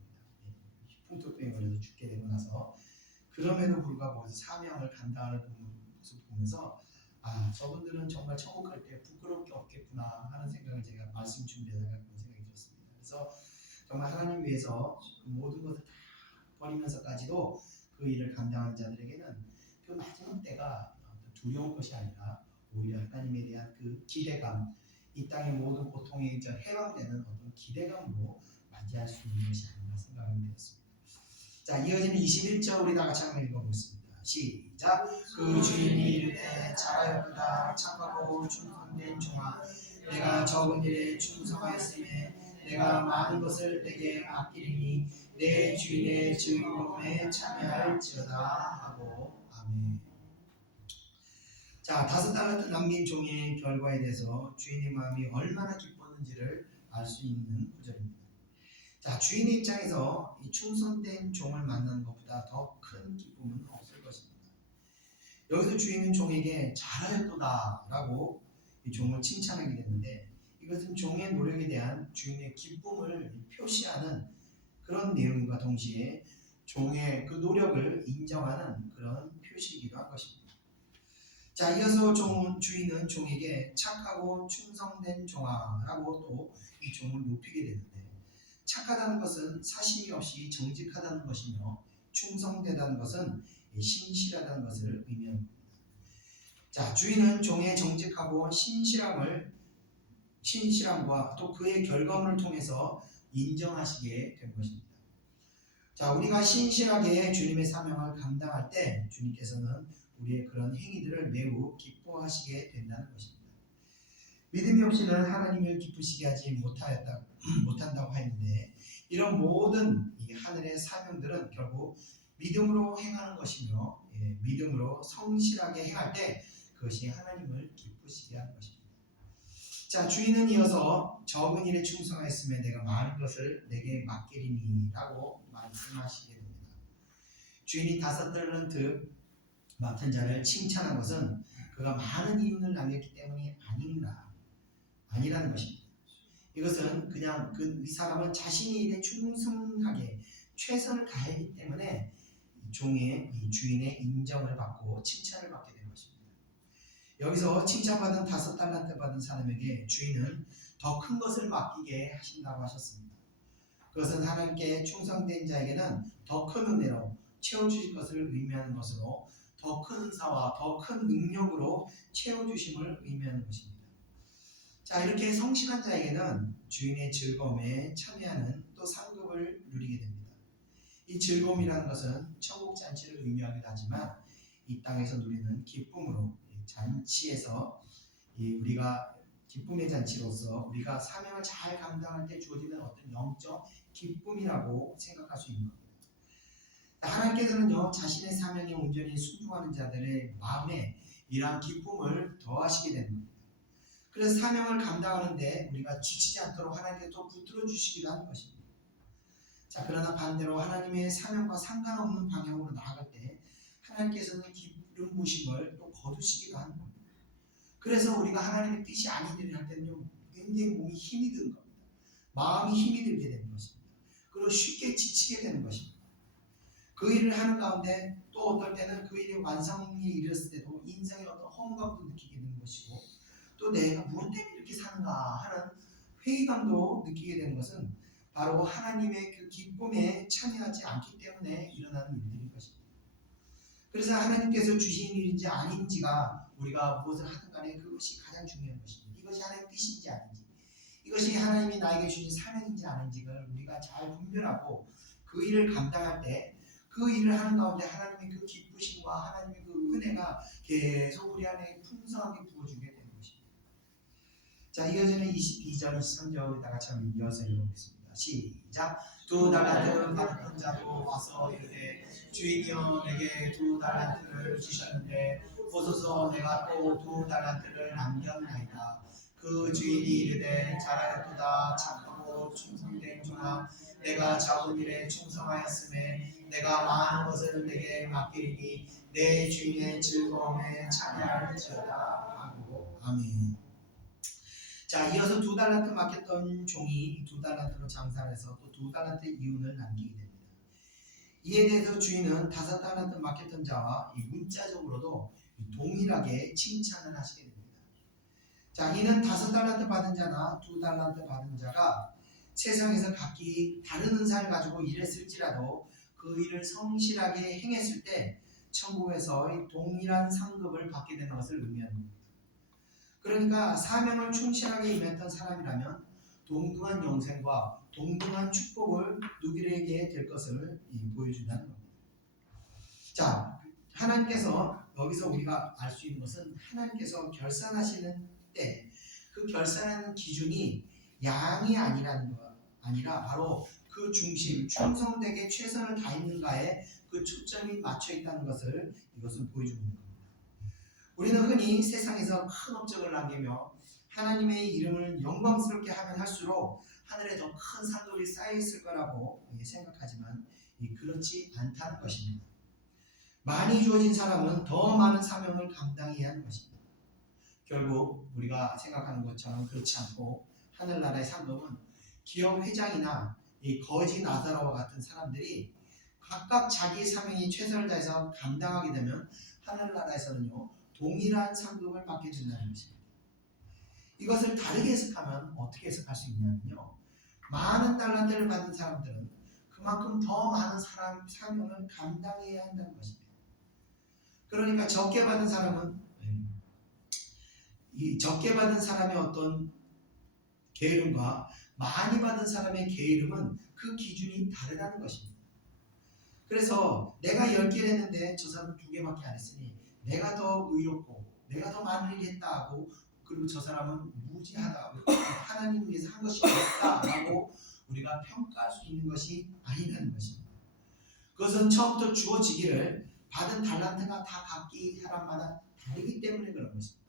풍토병에 걸려서 죽게 되고 나서 그럼에도 불구하고 거기서 사명을 감당하는 모습 보면서 아 저분들은 정말 천국 갈 때 부끄러울 게 없겠구나 하는 생각을 제가 말씀 준비하다가 그런 생각이 들었습니다. 그래서 정말 하나님 위해서 그 모든 것을 다 버리면서까지도 그 일을 감당하는 자들에게는 그 마지막 때가 두려운 것이 아니라 오히려 하나님에 대한 그 기대감, 이 땅의 모든 고통에 해방되는 어떤 기대감으로 맞이할 수 있는 것이 아닌가 생각이 되었습니다. 자, 이어지는 21절 우리 다 같이 한번 읽어보겠습니다. 시작. 그 주인이 이르되 잘하였도다 착하고 충성된 종아 내가 적은 일에 충성하였으며 내가 많은 것을 내게 맡기리니 내 주인의 즐거움에 참여할지어다 하고 아멘. 자, 5달란트 남긴 종의 결과에 대해서 주인의 마음이 얼마나 기뻤는지를 알 수 있는 구절입니다. 자, 주인의 입장에서 이 충성된 종을 만나는 것보다 더 큰 기쁨은 없을 것입니다. 여기서 주인은 종에게 잘하였도다 라고 이 종을 칭찬하게 되는데 이것은 종의 노력에 대한 주인의 기쁨을 표시하는 그런 내용과 동시에 종의 그 노력을 인정하는 그런 표시이기도 한 것입니다. 자, 이어서 주인은 종에게 착하고 충성된 종아라고 또 이 종을 높이게 되는데 착하다는 것은 사심이 없이 정직하다는 것이며 충성되다는 것은 신실하다는 것을 의미합니다. 자, 주인은 종의 정직하고 신실함과 또 그의 결과물을 통해서 인정하시게 된 것입니다. 자, 우리가 신실하게 주님의 사명을 감당할 때 주님께서는 우리의 그런 행위들을 매우 기뻐하시게 된다는 것입니다. 믿음이 없이는 하나님을 기쁘시게 하지 못한다고 했는데 이런 모든 이 하늘의 사명들은 결국 믿음으로 행하는 것이며 믿음으로 성실하게 행할 때 그것이 하나님을 기쁘시게 하는 것입니다. 자, 주인은 이어서 적은 일에 충성하였으면 내가 많은 것을 내게 맡기리니 라고 말씀하시게 됩니다. 주인이 5달란트 맡은 자를 칭찬한 것은 그가 많은 이윤을 남겼기 때문이 아니라는 것입니다. 이것은 그냥 이 사람은 자신의 일에 충성하게 최선을 다했기 때문에 이 주인의 인정을 받고 칭찬을 받게 된 것입니다. 여기서 칭찬받은 5달란트 받은 사람에게 주인은 더 큰 것을 맡기게 하신다고 하셨습니다. 그것은 하나님께 충성된 자에게는 더 큰 은혜로 채워주실 것을 의미하는 것으로 더 큰 은사와 더 큰 능력으로 채워주심을 의미하는 것입니다. 자, 이렇게 성실한 자에게는 주인의 즐거움에 참여하는 또 상급을 누리게 됩니다. 이 즐거움이라는 것은 천국 잔치를 의미하기도 하지만 이 땅에서 누리는 기쁨으로 잔치에서 우리가 기쁨의 잔치로서 우리가 사명을 잘 감당할 때 주어지는 어떤 영적 기쁨이라고 생각할 수 있는 겁니다. 하나님께서는요 자신의 사명에 온전히 순종하는 자들의 마음에 이러한 기쁨을 더하시게 되는 겁니다. 그래서 사명을 감당하는데 우리가 지치지 않도록 하나님께서 또 붙들어 주시기도 하는 것입니다. 자, 그러나 반대로 하나님의 사명과 상관없는 방향으로 나아갈 때 하나님께서는 기름 부심을 또 거두시기도 하는 겁니다. 그래서 우리가 하나님의 뜻이 아닌 일을 할 때는 굉장히 몸이 힘이 드는 겁니다. 마음이 힘이 들게 되는 것입니다. 그리고 쉽게 지치게 되는 것입니다. 그 일을 하는 가운데 또 어떨 때는 그 일의 완성에 이르렀을 때도 인생의 어떤 허무감도 느끼게 되는 것이고 또 내가 무엇 때문에 이렇게 사는가 하는 회의감도 느끼게 되는 것은 바로 하나님의 그 기쁨에 참여하지 않기 때문에 일어나는 일들인 것입니다. 그래서 하나님께서 주신 일인지 아닌지가 우리가 무엇을 하든 간에 그것이 가장 중요한 것입니다. 이것이 하나님의 뜻인지 아닌지, 이것이 하나님이 나에게 주신 사명인지 아닌지를 우리가 잘 분별하고 그 일을 감당할 때 그 일을 하는 가운데 하나님의 그 기쁘심과 하나님의 그 은혜가 계속 우리 안에 풍성하게 부어주게 되는 것입니다. 자, 이어지는 22절, 23절 우리 다 같이 한번 이어서 읽어보겠습니다. 시작. 2달란트 받은 자도 와서 이르되 주인이여 내게 2달란트를 주셨는데 보소서 내가 또 2달란트를 남겼나이다. 그 주인이 이르되 잘하였도다 착하고 충성된 종아 내가 작은 일에 충성하였음에 내가 많은 것을 내게 맡기리니 내 주인의 즐거움에 참여할지어다 하고. 아멘. 자, 이어서 2달란트 맡겼던 종이 2달란트로 장사를 해서 또 2달란트 이윤을 남기게 됩니다. 이에 대해서 주인은 5달란트 맡겼던 자와 문자적으로도 동일하게 칭찬을 하시게 됩니다. 자, 이는 5달란트 받은 자나 2달란트 받은 자가 세상에서 각기 다른 은사를 가지고 일했을지라도 그 일을 성실하게 행했을 때 천국에서 동일한 상급을 받게 되는 것을 의미합니다. 그러니까 사명을 충실하게 임했던 사람이라면 동등한 영생과 동등한 축복을 누구에게 될 것을 보여준다는 겁니다. 자, 하나님께서 여기서 우리가 알 수 있는 것은 하나님께서 결산하시는 때 그 결산하는 기준이 양이 아니라 바로 그 중심, 충성되게 최선을 다했는가에 그 초점이 맞춰 있다는 것을 이것은 보여주고 있는 겁니다. 우리는 흔히 세상에서 큰 업적을 남기며 하나님의 이름을 영광스럽게 하면 할수록 하늘에 더 큰 상급이 쌓여 있을 거라고 생각하지만 그렇지 않다는 것입니다. 많이 주어진 사람은 더 많은 사명을 감당해야 하는 것입니다. 결국 우리가 생각하는 것처럼 그렇지 않고 하늘나라의 상급은 기업 회장이나 이 거지 나사로와 같은 사람들이 각각 자기 사명이 최선을 다해서 감당하게 되면 하늘나라에서는요 동일한 상급을 받게 된다는 것입니다. 이것을 다르게 해석하면 어떻게 해석할 수 있냐면요, 많은 달란트를 받은 사람들은 그만큼 더 많은 사명을 감당해야 한다는 것입니다. 그러니까 적게 받은 사람은 이 적게 받은 사람의 어떤 게으름과 많이 받은 사람의 게으름은 그 기준이 다르다는 것입니다. 그래서 내가 10개를 했는데 저 사람은 2개밖에 안 했으니 내가 더 의롭고 내가 더 많은 일을 했다 하고, 그리고 저 사람은 무지하다, 하나님을 위해서 한 것이 없다라고 우리가 평가할 수 있는 것이 아니라는 것입니다. 그것은 처음부터 주어지기를 받은 달란트가 다 각기 사람마다 다르기 때문에 그런 것입니다.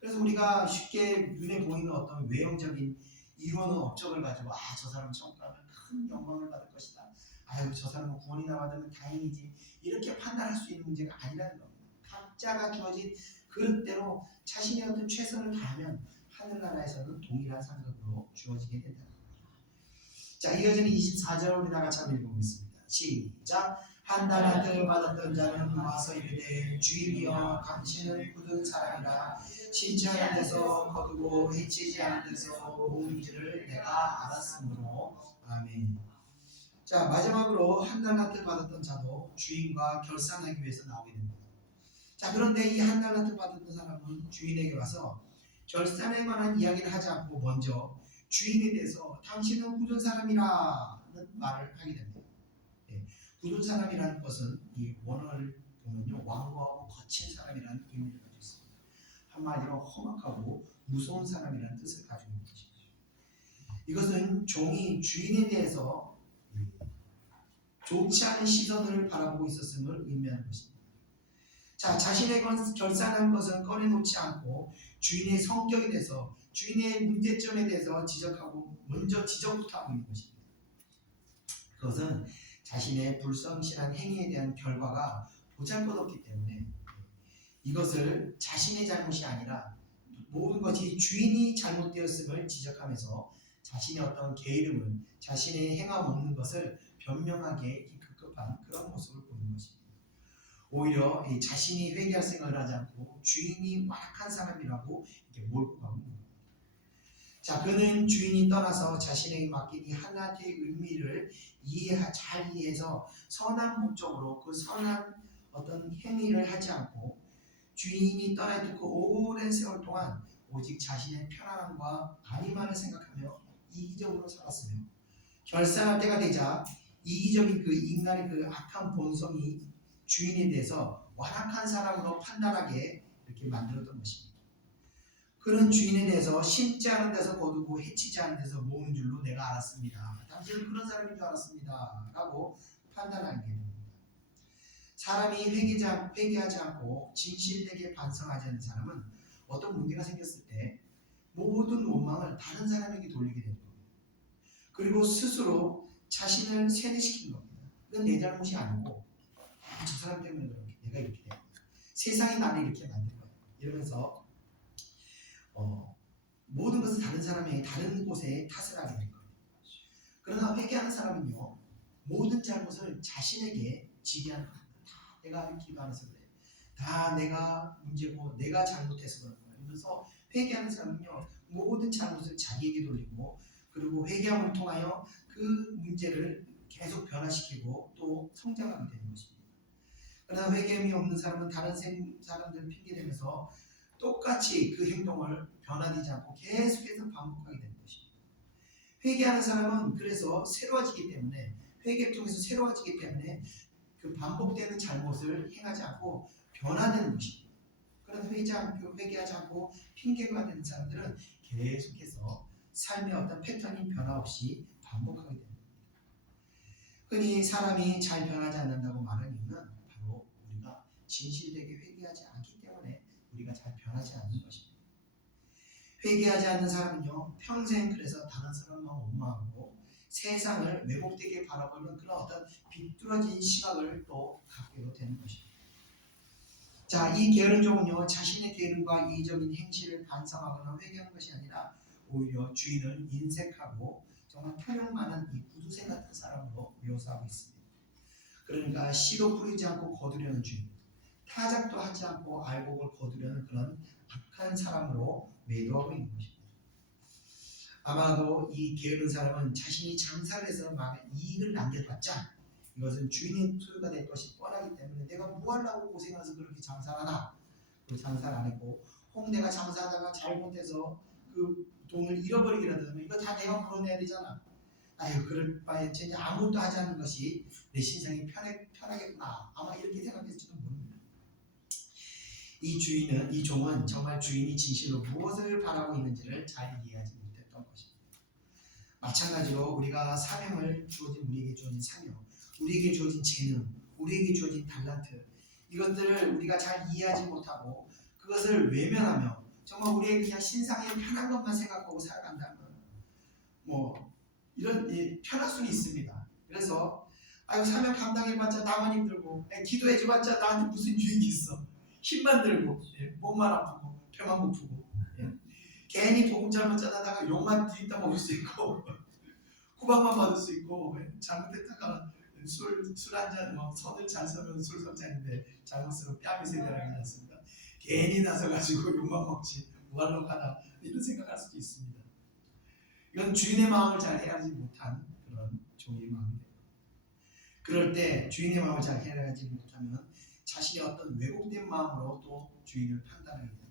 그래서 우리가 쉽게 눈에 보이는 어떤 외형적인 이루어놓은 업적을 가지고 저 사람은 천국 가면 큰 영광을 받을 것이다, 아유 저 사람은 구원이나 받으면 다행이지, 이렇게 판단할 수 있는 문제가 아니라는 겁니다. 각자가 주어진 그릇대로 자신의 어떤 최선을 다하면 하늘나라에서는 동일한 상급으로 주어지게 된다. 자, 이어지는 24절 우리 다 같이 한번 읽어보겠습니다. 시작. 한 달란트 받았던 자는 와서 이르되 주인이여 당신은 굳은 사람이라 신체하는 데서 거두고 해치지 않는 데서 모은지를 내가 알았으므로. 아멘. 자, 마지막으로 한 달란트 받았던 자도 주인과 결산하기 위해서 나오게 됩니다. 자, 그런데 이 한 달란트 받았던 사람은 주인에게 와서 결산에 관한 이야기를 하지 않고 먼저 주인에 대해서 당신은 굳은 사람이라는 말을 하게 됩니다. 굳은 사람이라는 것은 이 원어를 보면요, 완고하고 거친 사람이라는 의미를 가지고 있습니다. 한마디로 험악하고 무서운 사람이라는 뜻을 가지고 있는 것입니다. 이것은 종이 주인에 대해서 좋지 않은 시선을 바라보고 있었음을 의미하는 것입니다. 자, 자신의 결산한 것은 꺼내놓지 않고 주인의 성격에 대해서, 주인의 문제점에 대해서 지적하고 먼저 지적부터 하고 있는 것입니다. 그것은 자신의 불성실한 행위에 대한 결과가 보잘것없기 때문에 이것을 자신의 잘못이 아니라 모든 것이 주인이 잘못되었음을 지적하면서 자신의 어떤 게으름을, 자신의 행함 없는 것을 변명하기에 급급한 그런 모습을 보이는 것입니다. 오히려 자신이 회개할 생각을 하지 않고 주인이 완악한 사람이라고 이렇게 몰고 가고 있는 겁니다. 자, 그는 주인이 떠나서 자신에게 맡긴 이 하나님의 의미를 잘 이해해서 선한 목적으로 그 선한 어떤 행위를 하지 않고 주인이 떠나야 그 오랜 세월 동안 오직 자신의 편안함과 안위만을 생각하며 이기적으로 살았으며 결산할 때가 되자 이기적인 그 인간의 그 악한 본성이 주인에 대해서 완악한 사람으로 판단하게 이렇게 만들었던 것입니다. 그는 주인에 대해서 심지 않은 데서 거두고 해치지 않은 데서 모으는 줄로 내가 알았습니다. 당신은 그런 사람인 줄 알았습니다. 라고 판단하게 됩니다. 사람이 회개하지 않고 진실되게 반성하지 않는 사람은 어떤 문제가 생겼을 때 모든 원망을 다른 사람에게 돌리게 되는 겁니다. 그리고 스스로 자신을 세뇌시키는 겁니다. 이건 내 잘못이 아니고 저 사람 때문에 그렇게 내가 이렇게 돼. 세상이 나를 이렇게 만든 거야. 이러면서 모든 것을 다른 사람에게 다른 곳에 탓을 하게 된 거예요. 그러나 회개하는 사람은요 모든 잘못을 자신에게 지게 하는 겁니다. 다 내가 기도하면서 그래. 다 내가 문제고 내가 잘못해서 그런 거야. 이러면서 회개하는 사람은요 모든 잘못을 자기에게 돌리고 그리고 회개함을 통하여 그 문제를 계속 변화시키고 또 성장하게 되는 것입니다. 그러나 회개함이 없는 사람은 다른 사람들을 핑계대면서 똑같이 그 행동을 변화되지 않고 계속해서 반복하게 되는 것입니다. 회개하는 사람은 그래서 새로워지기 때문에 회개를 통해서 새로워지기 때문에 그 반복되는 잘못을 행하지 않고 변화되는 것입니다. 그러나 회개하지 않고 핑계가 되는 사람들은 계속해서 삶의 어떤 패턴이 변화 없이 반복하게 됩니다. 흔히 사람이 잘 변하지 않는다고 말하는 이유는 바로 우리가 진실되게 회개하지 않기 때문에 우리가 잘 변하지 않는 것입니다. 회개하지 않는 사람은요 평생 그래서 다른 사람만 원망하고 세상을 왜곡되게 바라보는 그런 어떤 비뚤어진 시각을 또 갖게 되는 것입니다. 자, 이 게으른종은요 자신의 게으름과 이기적인 행실을 반성하거나 회개하는 것이 아니라 오히려 주인을 인색하고 정말 탐욕 많은 이 구두쇠 같은 사람으로 묘사하고 있습니다. 그러니까 씨도 뿌리지 않고 거두려는 주인, 타작도 하지 않고 알곡을 거두려는 그런 악한 사람으로 매도하고 있는 것입니다. 아마도 이 게으른 사람은 자신이 장사를 해서 많은 이익을 남겨봤자 이것은 주인의 소유가 될 것이 뻔하기 때문에 내가 뭐 하려고 고생해서 그렇게 장사를 하나? 그 장사를 안 했고 혹 내가 장사하다가 잘못해서 그 돈을 잃어버리기라도 하면 이거 다 내가 풀어내야 되잖아. 아유 그럴 바에 진짜 아무것도 하지 않는 것이 내 신상이 편하겠구나. 아마 이렇게 생각했을지도 모릅니다. 이 종은 정말 주인이 진실로 무엇을 바라고 있는지를 잘 이해하지 못했던 것입니다. 마찬가지로 우리가 우리에게 주어진 사명, 우리에게 주어진 재능, 우리에게 주어진 달란트 이것들을 우리가 잘 이해하지 못하고 그것을 외면하며 정말 우리의 그냥 신상에 편한 것만 생각하고 살아간다면 이런 편할 수는 있습니다. 그래서 사명 감당해봤자 나만 힘들고 기도해줘봤자 나한테 무슨 유익이 있어. 힘만 들고 몸만 아프고 배만 고프고 괜히 복음 잘못 전하다가 욕만 뒤집다 먹을 수 있고 구박만 받을 수 있고 잘못했다가 술 한잔 선을 잘 서면 술 선잔인데 잘못 쓰면 뺨이 세대라고 하지 않습니까? 괜히 나서가지고 욕만 먹지 뭐하려고 하나 이런 생각할 수도 있습니다. 이건 주인의 마음을 잘 헤아리지 못한 그런 종의 마음이 됩니다. 그럴 때 주인의 마음을 잘 헤아리지 못하면 자신의 어떤 왜곡된 마음으로 또 주인을 판단하게 됩니다.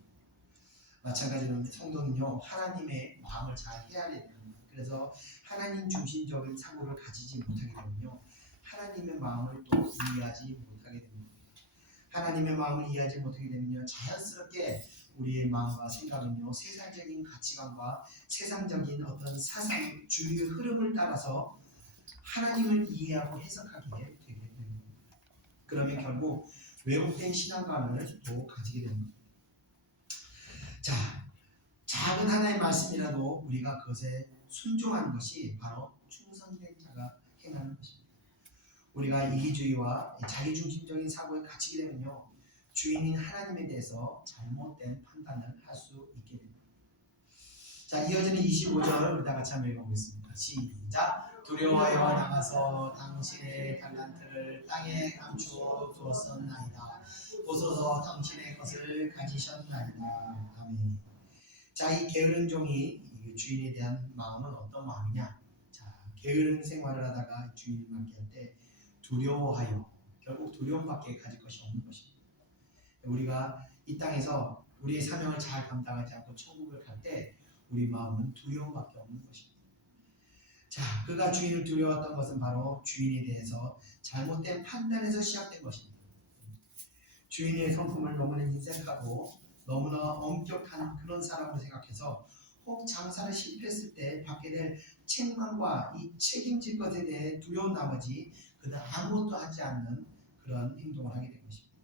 마찬가지로 성도는요 하나님의 마음을 잘 헤아려야 됩니다. 그래서 하나님 중심적인 사고를 가지지 못하게 되면요 하나님의 마음을 또 이해하지 못하게 됩니다. 하나님의 마음을 이해하지 못하게 되면요 자연스럽게 우리의 마음과 생각은요 세상적인 가치관과 세상적인 어떤 사상 주류의 흐름을 따라서 하나님을 이해하고 해석하게 되게 됩니다. 그러면 결국 왜곡된 신앙관을 또 가지게 됩니다. 자, 작은 하나의 말씀이라도 우리가 그것에 순종하는 것이 바로 충성된 자가 행하는 것입니다. 우리가 이기주의와 자기중심적인 사고에 갇히게 되면요 주인인 하나님에 대해서 잘못된 판단을 할 수 있게 됩니다. 자, 이어지는 25절 우리 다 같이 한번 읽어보겠습니다. 시작. 두려워하여 나가서 당신의 달란트를 땅에 감추어 두었었나이다. 보소서 당신의 것을 가지셨나이다. 아멘. 자, 이 게으른 종이 이 주인에 대한 마음은 어떤 마음이냐? 자, 게으른 생활을 하다가 주인을 맡게 할 때 두려워하여 결국 두려움밖에 가질 것이 없는 것입니다. 우리가 이 땅에서 우리의 사명을 잘 감당하지 않고 천국을 갈 때 우리 마음은 두려움밖에 없는 것입니다. 자, 그가 주인을 두려웠던 것은 바로 주인에 대해서 잘못된 판단에서 시작된 것입니다. 주인의 성품을 너무나 인색하고 너무나 엄격한 그런 사람으로 생각해서 혹 장사를 실패했을 때 받게 될 책망과 이 책임질 것에 대해 두려운 나머지 그는 아무것도 하지 않는 그런 행동을 하게 된 것입니다.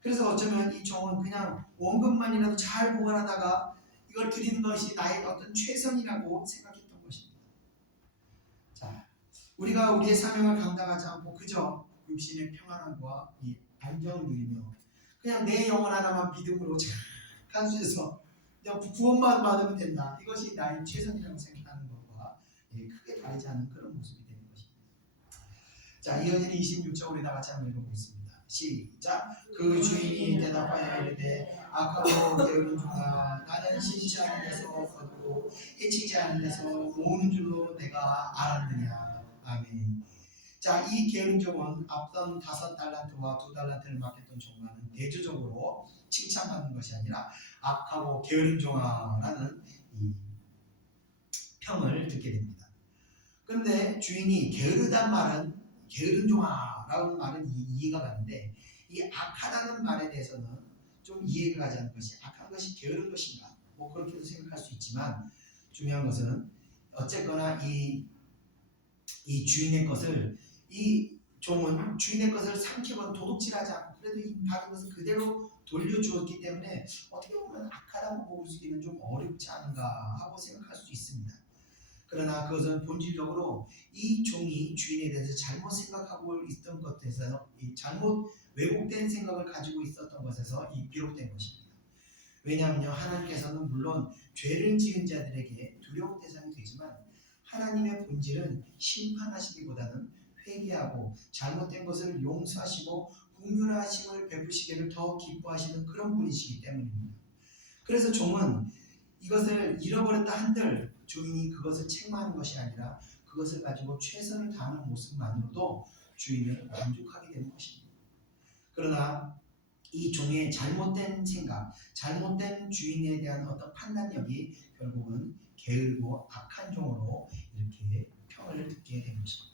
그래서 어쩌면 이 종은 그냥 원금만이라도 잘 보관하다가 이걸 드리는 것이 나의 어떤 최선이라고 생각했던 것입니다. 자, 우리가 우리의 사명을 감당하지 않고 그저 육신의 평안함과 이 안정을 누리며 그냥 내 영혼 하나만 믿음으로 잘 간수해서 그냥 구원만 받으면 된다. 이것이 나의 최선이라고 생각하는 것과 크게 다르지 않은 그런 모습이 되는 것입니다. 자, 이어지는 26절 우리 다 같이 한번 읽어보겠습니다. 시작. 그 주인이 대답하여 이르되 악하고 게으른 종아, 나는 심지 않은 데서 거두고 해치지 않은 데서 모으는 줄로 내가 알았느냐. 아멘. 자, 이 게으른 종은 앞선 5달란트와 2달란트를 맡겼던 종과는 대조적으로 칭찬받는 것이 아니라 악하고 게으른 종아라는 이 평을 듣게 됩니다. 그런데 주인이 게으르단 말은 게으른 종아라는 말은 이해가 가는데 이 악하다는 말에 대해서는 좀 이해가 가지 않는 것이 악한 것이 게으른 것인가 뭐 그렇게도 생각할 수 있지만 중요한 것은 어쨌거나 이 주인의 것을 이 종은 주인의 것을 삼키거나 도둑질하지 않고 그래도 이 받은 것을 그대로 돌려주었기 때문에 어떻게 보면 악하다고 보기는 좀 어렵지 않은가 하고 생각할 수 있습니다. 그러나 그것은 본질적으로 이 종이 주인에 대해서 잘못 생각하고 있던 것에서 잘못 왜곡된 생각을 가지고 있었던 것에서 비롯된 것입니다. 왜냐하면 하나님께서는 물론 죄를 지은 자들에게 두려운 대상이 되지만 하나님의 본질은 심판하시기보다는 회개하고 잘못된 것을 용서하시고 긍휼하심을 베푸시기를 더 기뻐하시는 그런 분이시기 때문입니다. 그래서 종은 이것을 잃어버렸다 한들 주인이 그것을 책망하는 것이 아니라 그것을 가지고 최선을 다하는 모습만으로도 주인은 만족하게 되는 것입니다. 그러나 이 종의 잘못된 생각, 잘못된 주인에 대한 어떤 판단력이 결국은 게으르고 악한 종으로 이렇게 평을 듣게 된 것입니다.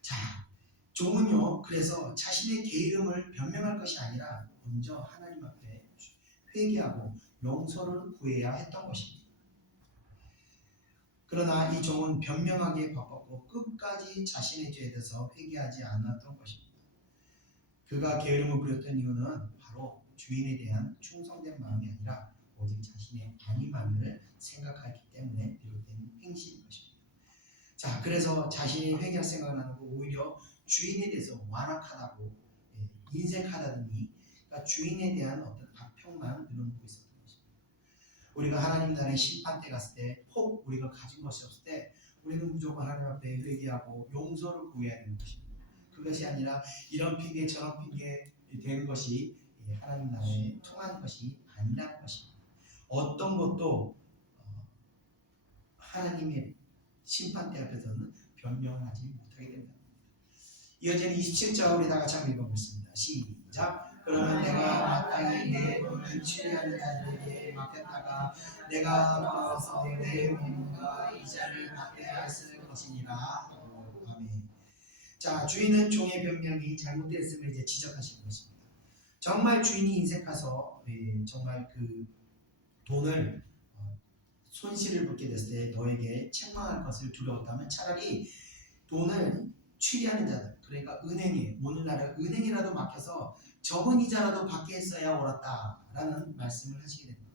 자, 종은요, 그래서 자신의 게으름을 변명할 것이 아니라 먼저 하나님 앞에 회개하고 용서를 구해야 했던 것입니다. 그러나 이 종은 변명하기에 바빴고 끝까지 자신의 죄에 대해서 회개하지 않았던 것입니다. 그가 게으름을 부렸던 이유는 바로 주인에 대한 충성된 마음이 아니라 오직 자신의 안위만을 생각하기 때문에 비롯된 행실인 것입니다. 자, 그래서 자신이 회개할 생각을 안 하고 오히려 주인에 대해서 완악하다고 인색하다더니 그러니까 주인에 대한 어떤 악평만 늘어놓고 있었던 것입니다. 우리가 하나님 나라의 심판 때 갔을 때 혹 우리가 가진 것이 없을 때 우리는 무조건 하나님 앞에 회개하고 용서를 구해야 되는 것입니다. 그것이 아니라 이런 핑계 저런 핑계 되는 것이 하나님 나라에 통하는 것이 아니라는 것입니다. 어떤 것도 하나님의 심판대 앞에서는 변명을 하지 못하게 된다. 이어지는 27절 우리 다 같이 한번 읽어보겠습니다. 시작. 그러면 내가 마땅히 내 몸을 치료하는 자들에게 맡겼다가 내가 돌아와서 내 몸과 이자를 받게 했을 것이니라. 아멘. 자, 주인은 종의 변명이 잘못됐음을 이제 지적하시는 것입니다. 정말 주인이 인색해서 정말 그 돈을 손실을 받게 됐을 때 너에게 책망할 것을 두려웠다면 차라리 돈을 취리하는 자들, 그러니까 은행에, 오늘날의 은행이라도 맡겨서 적은 이자라도 받게 했어야 옳았다라는 말씀을 하시게 됩니다.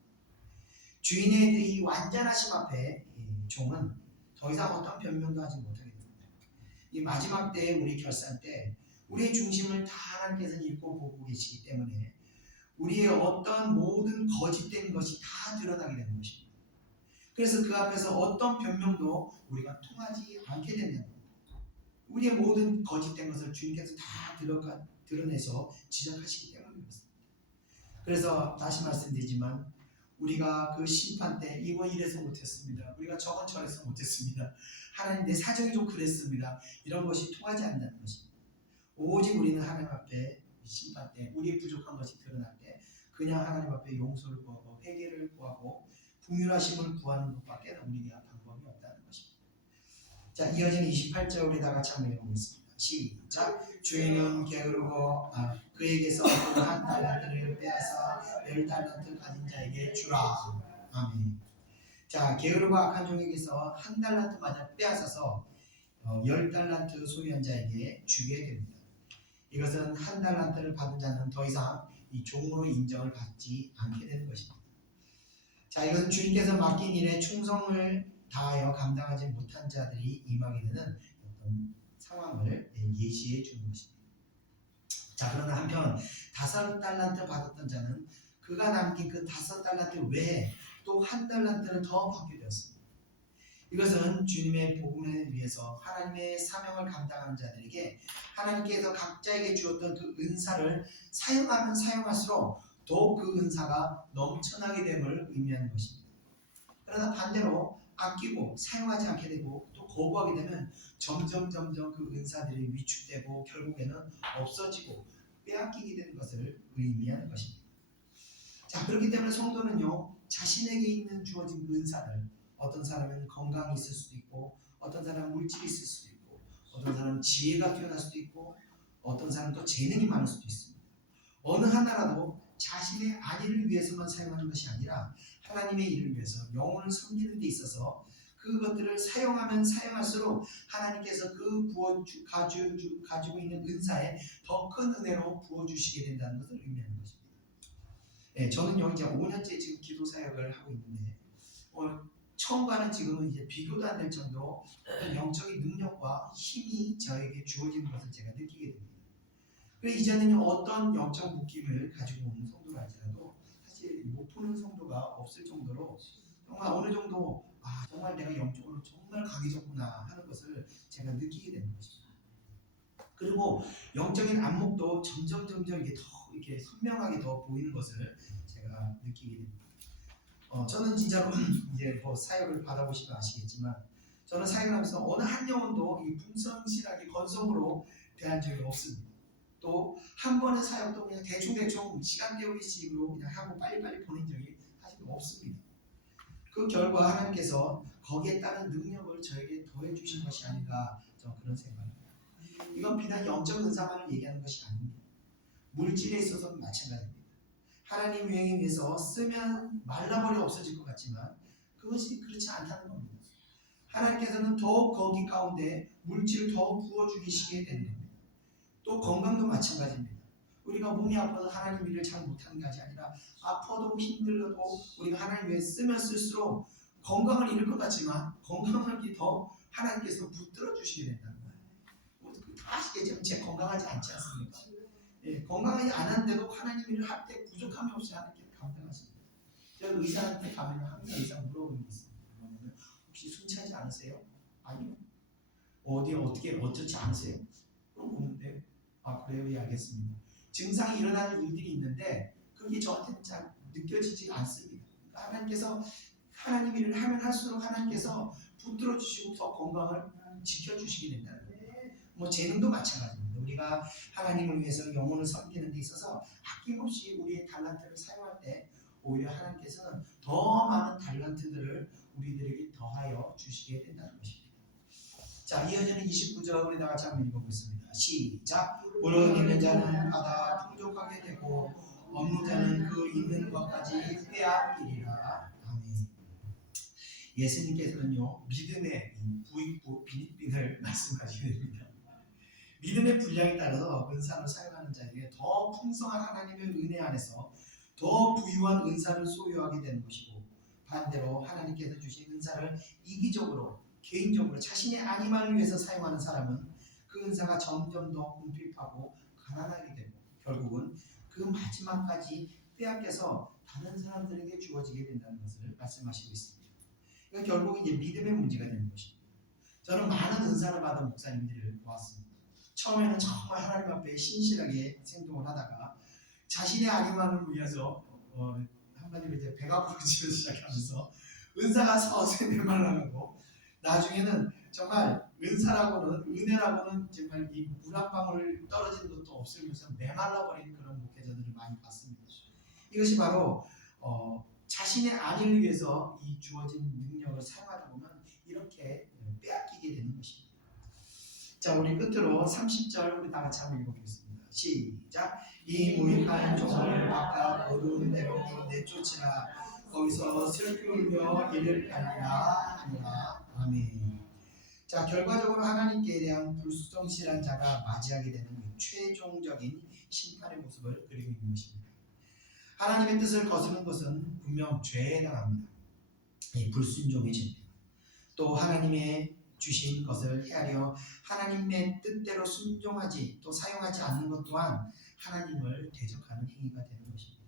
주인의 그 이 완전하심 앞에 종은 더 이상 어떤 변명도 하지 못하게 됩니다. 이 마지막 때에 우리 결산 때 우리의 중심을 다 하나님께서 읽고 보고 계시기 때문에 우리의 어떤 모든 거짓된 것이 다 드러나게 되는 것입니다. 그래서 그 앞에서 어떤 변명도 우리가 통하지 않게 된다는 겁니다. 우리의 모든 거짓된 것을 주님께서 다 드러내서 지적하시기 때문에 그렇습니다. 그래서 다시 말씀드리지만 우리가 그 심판 때 이거 이래서 못했습니다. 우리가 저건 저래서 못했습니다. 하나님 내 사정이 좀 그랬습니다. 이런 것이 통하지 않는다는 것입니다. 오직 우리는 하나님 앞에 심판 때 우리의 부족한 것이 드러날 때 그냥 하나님 앞에 용서를 구하고 회개를 구하고 긍휼하심을 구하는 것밖에 우리에게 방법이 없다는 것입니다. 자, 이어지는 28절 우리 다 같이 한번 읽어보겠습니다. 시작. 주인은 게으르고 그에게서 그 한 달란트를 빼앗아 10달란트 가진 자에게 주라. 아멘. 자, 게으르고 악한 종에게서 한 달란트마저 빼앗아서 10달란트 소유한 자에게 주게 됩니다. 이것은 한 달란트를 받은 자는 더 이상 이 종으로 인정을 받지 않게 되는 것입니다. 자, 이것은 주님께서 맡긴 일에 충성을 다하여 감당하지 못한 자들이 임하게 되는 어떤 상황을 예시해 주는 것입니다. 자, 그러나 한편 5달란트 받았던 자는 그가 남긴 그 5달란트 외에 또 1달란트를 더 받게 되었습니다. 이것은 주님의 복음을 위해서 하나님의 사명을 감당하는 자들에게 하나님께서 각자에게 주었던 그 은사를 사용하면 사용할수록 더욱 그 은사가 넘쳐나게 됨을 의미하는 것입니다. 그러나 반대로 아끼고 사용하지 않게 되고 또 거부하게 되면 점점 그 은사들이 위축되고 결국에는 없어지고 빼앗기게 되는 것을 의미하는 것입니다. 자, 그렇기 때문에 성도는요, 자신에게 있는 주어진 은사들, 어떤 사람은 건강이 있을 수도 있고 어떤 사람은 물질이 있을 수도 있고 어떤 사람은 지혜가 뛰어날 수도 있고 어떤 사람은 또 재능이 많을 수도 있습니다. 어느 하나라도 자신의 안위를 위해서만 사용하는 것이 아니라 하나님의 일을 위해서 영혼을 섬기는 데 있어서 그것들을 사용하면 사용할수록 하나님께서 그 가지고 있는 은사에 더 큰 은혜로 부어주시게 된다는 것을 의미하는 것입니다. 네, 저는요 이제 5년째 지금 기도 사역을 하고 있는데 처음과는 지금은 이제 비교도 안 될 정도로 영적인 능력과 힘이 저에게 주어지는 것을 제가 느끼게 됩니다. 그래서 이제는 어떤 영적 느낌을 가지고 오는 성도가 할지라도 사실 못 푸는 성도가 없을 정도로 정말 어느 정도 정말 내가 영적으로 정말 강해졌구나 하는 것을 제가 느끼게 되는 것입니다. 그리고 영적인 안목도 점점 이게 더 이렇게 선명하게 더 보이는 것을 제가 느끼게 됩니다. 저는 진짜로 이제 사역을 받아보시면 아시겠지만 저는 사역을 하면서 어느 한 영혼도 이 풍성실하게 건성으로 대한 적이 없습니다. 또 한 번의 사역도 그냥 대충 시간 때우기식으로 그냥 하고 빨리빨리 보낸 적이 사실 없습니다. 그 결과 하나님께서 거기에 따른 능력을 저에게 더해 주신 것이 아닌가 저는 그런 생각입니다. 이건 비단 영적 은사만을 얘기하는 것이 아닙니다. 물질에 있어서는 마찬가지입니다. 하나님 유행에 위해서 쓰면 말라버려 없어질 것 같지만 그것이 그렇지 않다는 겁니다. 하나님께서는 더욱 거기 가운데 물질을 더 부어주시게 되는 겁니다. 또 건강도 마찬가지입니다. 우리가 몸이 아파서 하나님 일을 잘 못하는 것이 아니라 아파도 힘들어도 우리가 하나님 위해 쓰면 쓸수록 건강을 잃을 것 같지만 건강을 더 하나님께서 붙들어 주시게 된다는 거예요. 다 아시겠지만 제 건강하지 않지 않습니까? 예, 건강하지 않았는데도 하나님 일을 할 때 부족함이 없이 하나님께 감당하십니다. 제가 의사한테 가면 항상 의사 물어보는 게 있습니다. 혹시 숨차지 않으세요? 아니요. 어떻게 어쩌지 않으세요? 그럼 보는데 그래요? 예, 알겠습니다. 증상이 일어나는 일들이 있는데 그게 저한테는 잘 느껴지지 않습니다. 그러니까 하나님께서 하나님 일을 하면 할수록 하나님께서 붙들어 주시고 더 건강을 지켜주시게 된다는 거예요. 재능도 마찬가지입니다. 우리가 하나님을 위해서 영혼을 섬기는 데 있어서 아낌없이 우리의 달란트를 사용할 때 오히려 하나님께서는 더 많은 달란트들을 우리들에게 더하여 주시게 된다는 것입니다. 자, 이어지는 29절 우리 다 같이 한번 읽어보겠습니다. 시작. 물론 있는 자는 받아 풍족하게 되고 없는 자는 그 있는 것까지 빼앗기리라. 아멘. 예수님께서는요 믿음의 부익부 빈익빈을 말씀하시게 됩니다. 믿음의 분량에 따라서 은사를 사용하는 자에게 더 풍성한 하나님의 은혜 안에서 더 부유한 은사를 소유하게 되는 것이고 반대로 하나님께서 주신 은사를 이기적으로 개인적으로 자신의 안위만을 위해서 사용하는 사람은 그 은사가 점점 더 궁핍하고 가난하게 되고 결국은 그 마지막까지 빼앗겨서 다른 사람들에게 주어지게 된다는 것을 말씀하시고 있습니다. 그러니까 결국 이제 믿음의 문제가 되는 것입니다. 저는 많은 은사를 받은 목사님들을 보았습니다. 처음에는 정말 하나님 앞에 신실하게 생동을 하다가 자신의 안위만을 위해서 한마디로 이제 배가 부르지기 시작하면서 은사가 서서히 메말라가고 나중에는 정말 은사라고는 은혜라고는 정말 이 물 한 방울 떨어지는 것도 없으면서 메말라버린 그런 목회자들을 많이 봤습니다. 이것이 바로 자신의 안위를 위해서 이 주어진 능력을 사용하다 보면 이렇게 빼앗기게 되는 것입니다. 자, 우리 끝으로 30절 우리 다 같이 한번 읽어보겠습니다. 시작. 이 무익한 종을 바깥 어두운 데로 내쫓으라. 거기서 슬피 울며 이를 갈리라 하니라. 아멘. 자, 결과적으로 하나님께 대한 불성실한 자가 맞이하게 되는 최종적인 심판의 모습을 그리고 있는 것입니다. 하나님의 뜻을 거스르는 것은 분명 죄에 해당합니다. 이 불순종의 죄입니다. 또 하나님의 주신 것을 헤아려 하나님의 뜻대로 순종하지 또 사용하지 않는 것 또한 하나님을 대적하는 행위가 되는 것입니다.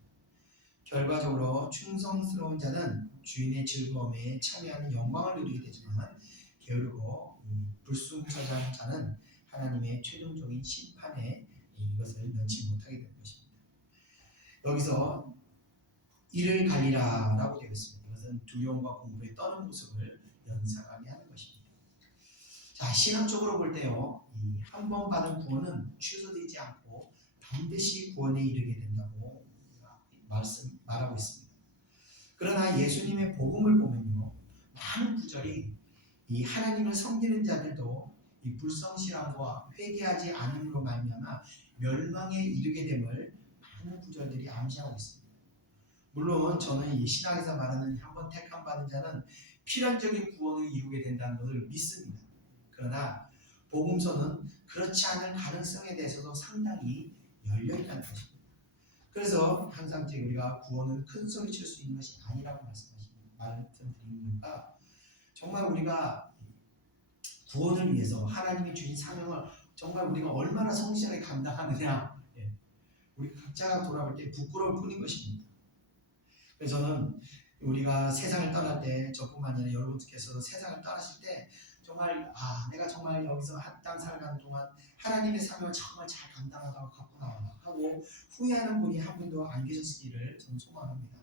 결과적으로 충성스러운 자는 주인의 즐거움에 참여하는 영광을 누리게 되지만 게으르고 불순종한 자는 하나님의 최종적인 심판에 이것을 면치 못하게 되는 것입니다. 여기서 이를 갈리라 라고 되어 있습니다. 이것은 두려움과 공포에 떠는 모습을 연상하게 하는 것입니다. 자, 신학적으로 볼 때요, 한 번 받은 구원은 취소되지 않고 반드시 구원에 이르게 된다고 말하고 있습니다. 그러나 예수님의 복음을 보면요, 많은 구절이 이 하나님을 섬기는 자들도 이 불성실함과 회개하지 않음으로 말미암아 멸망에 이르게 됨을 많은 구절들이 암시하고 있습니다. 물론 저는 이 신학에서 말하는 한 번 택함 받은 자는 필연적인 구원을 이루게 된다는 것을 믿습니다. 그러나 복음서는 그렇지 않을 가능성에 대해서도 상당히 열려있다는 것입니다. 그래서 항상 우리가 구원은 큰 소리 칠 수 있는 것이 아니라고 말씀드리는 이유가 정말 우리가 구원을 위해서 하나님이 주신 사명을 정말 우리가 얼마나 성실하게 감당하느냐, 우리 각자가 돌아볼 때 부끄러울 뿐인 것입니다. 그래서 저는 우리가 세상을 떠날 때 저뿐만 아니라 여러분께서도 세상을 떠나실 때 정말 내가 정말 여기서 땅 살아가는 동안 하나님의 사명을 정말 잘 감당하다가 갖고 나왔나 하고 후회하는 분이 한 분도 안 계셨기를 저는 소망합니다.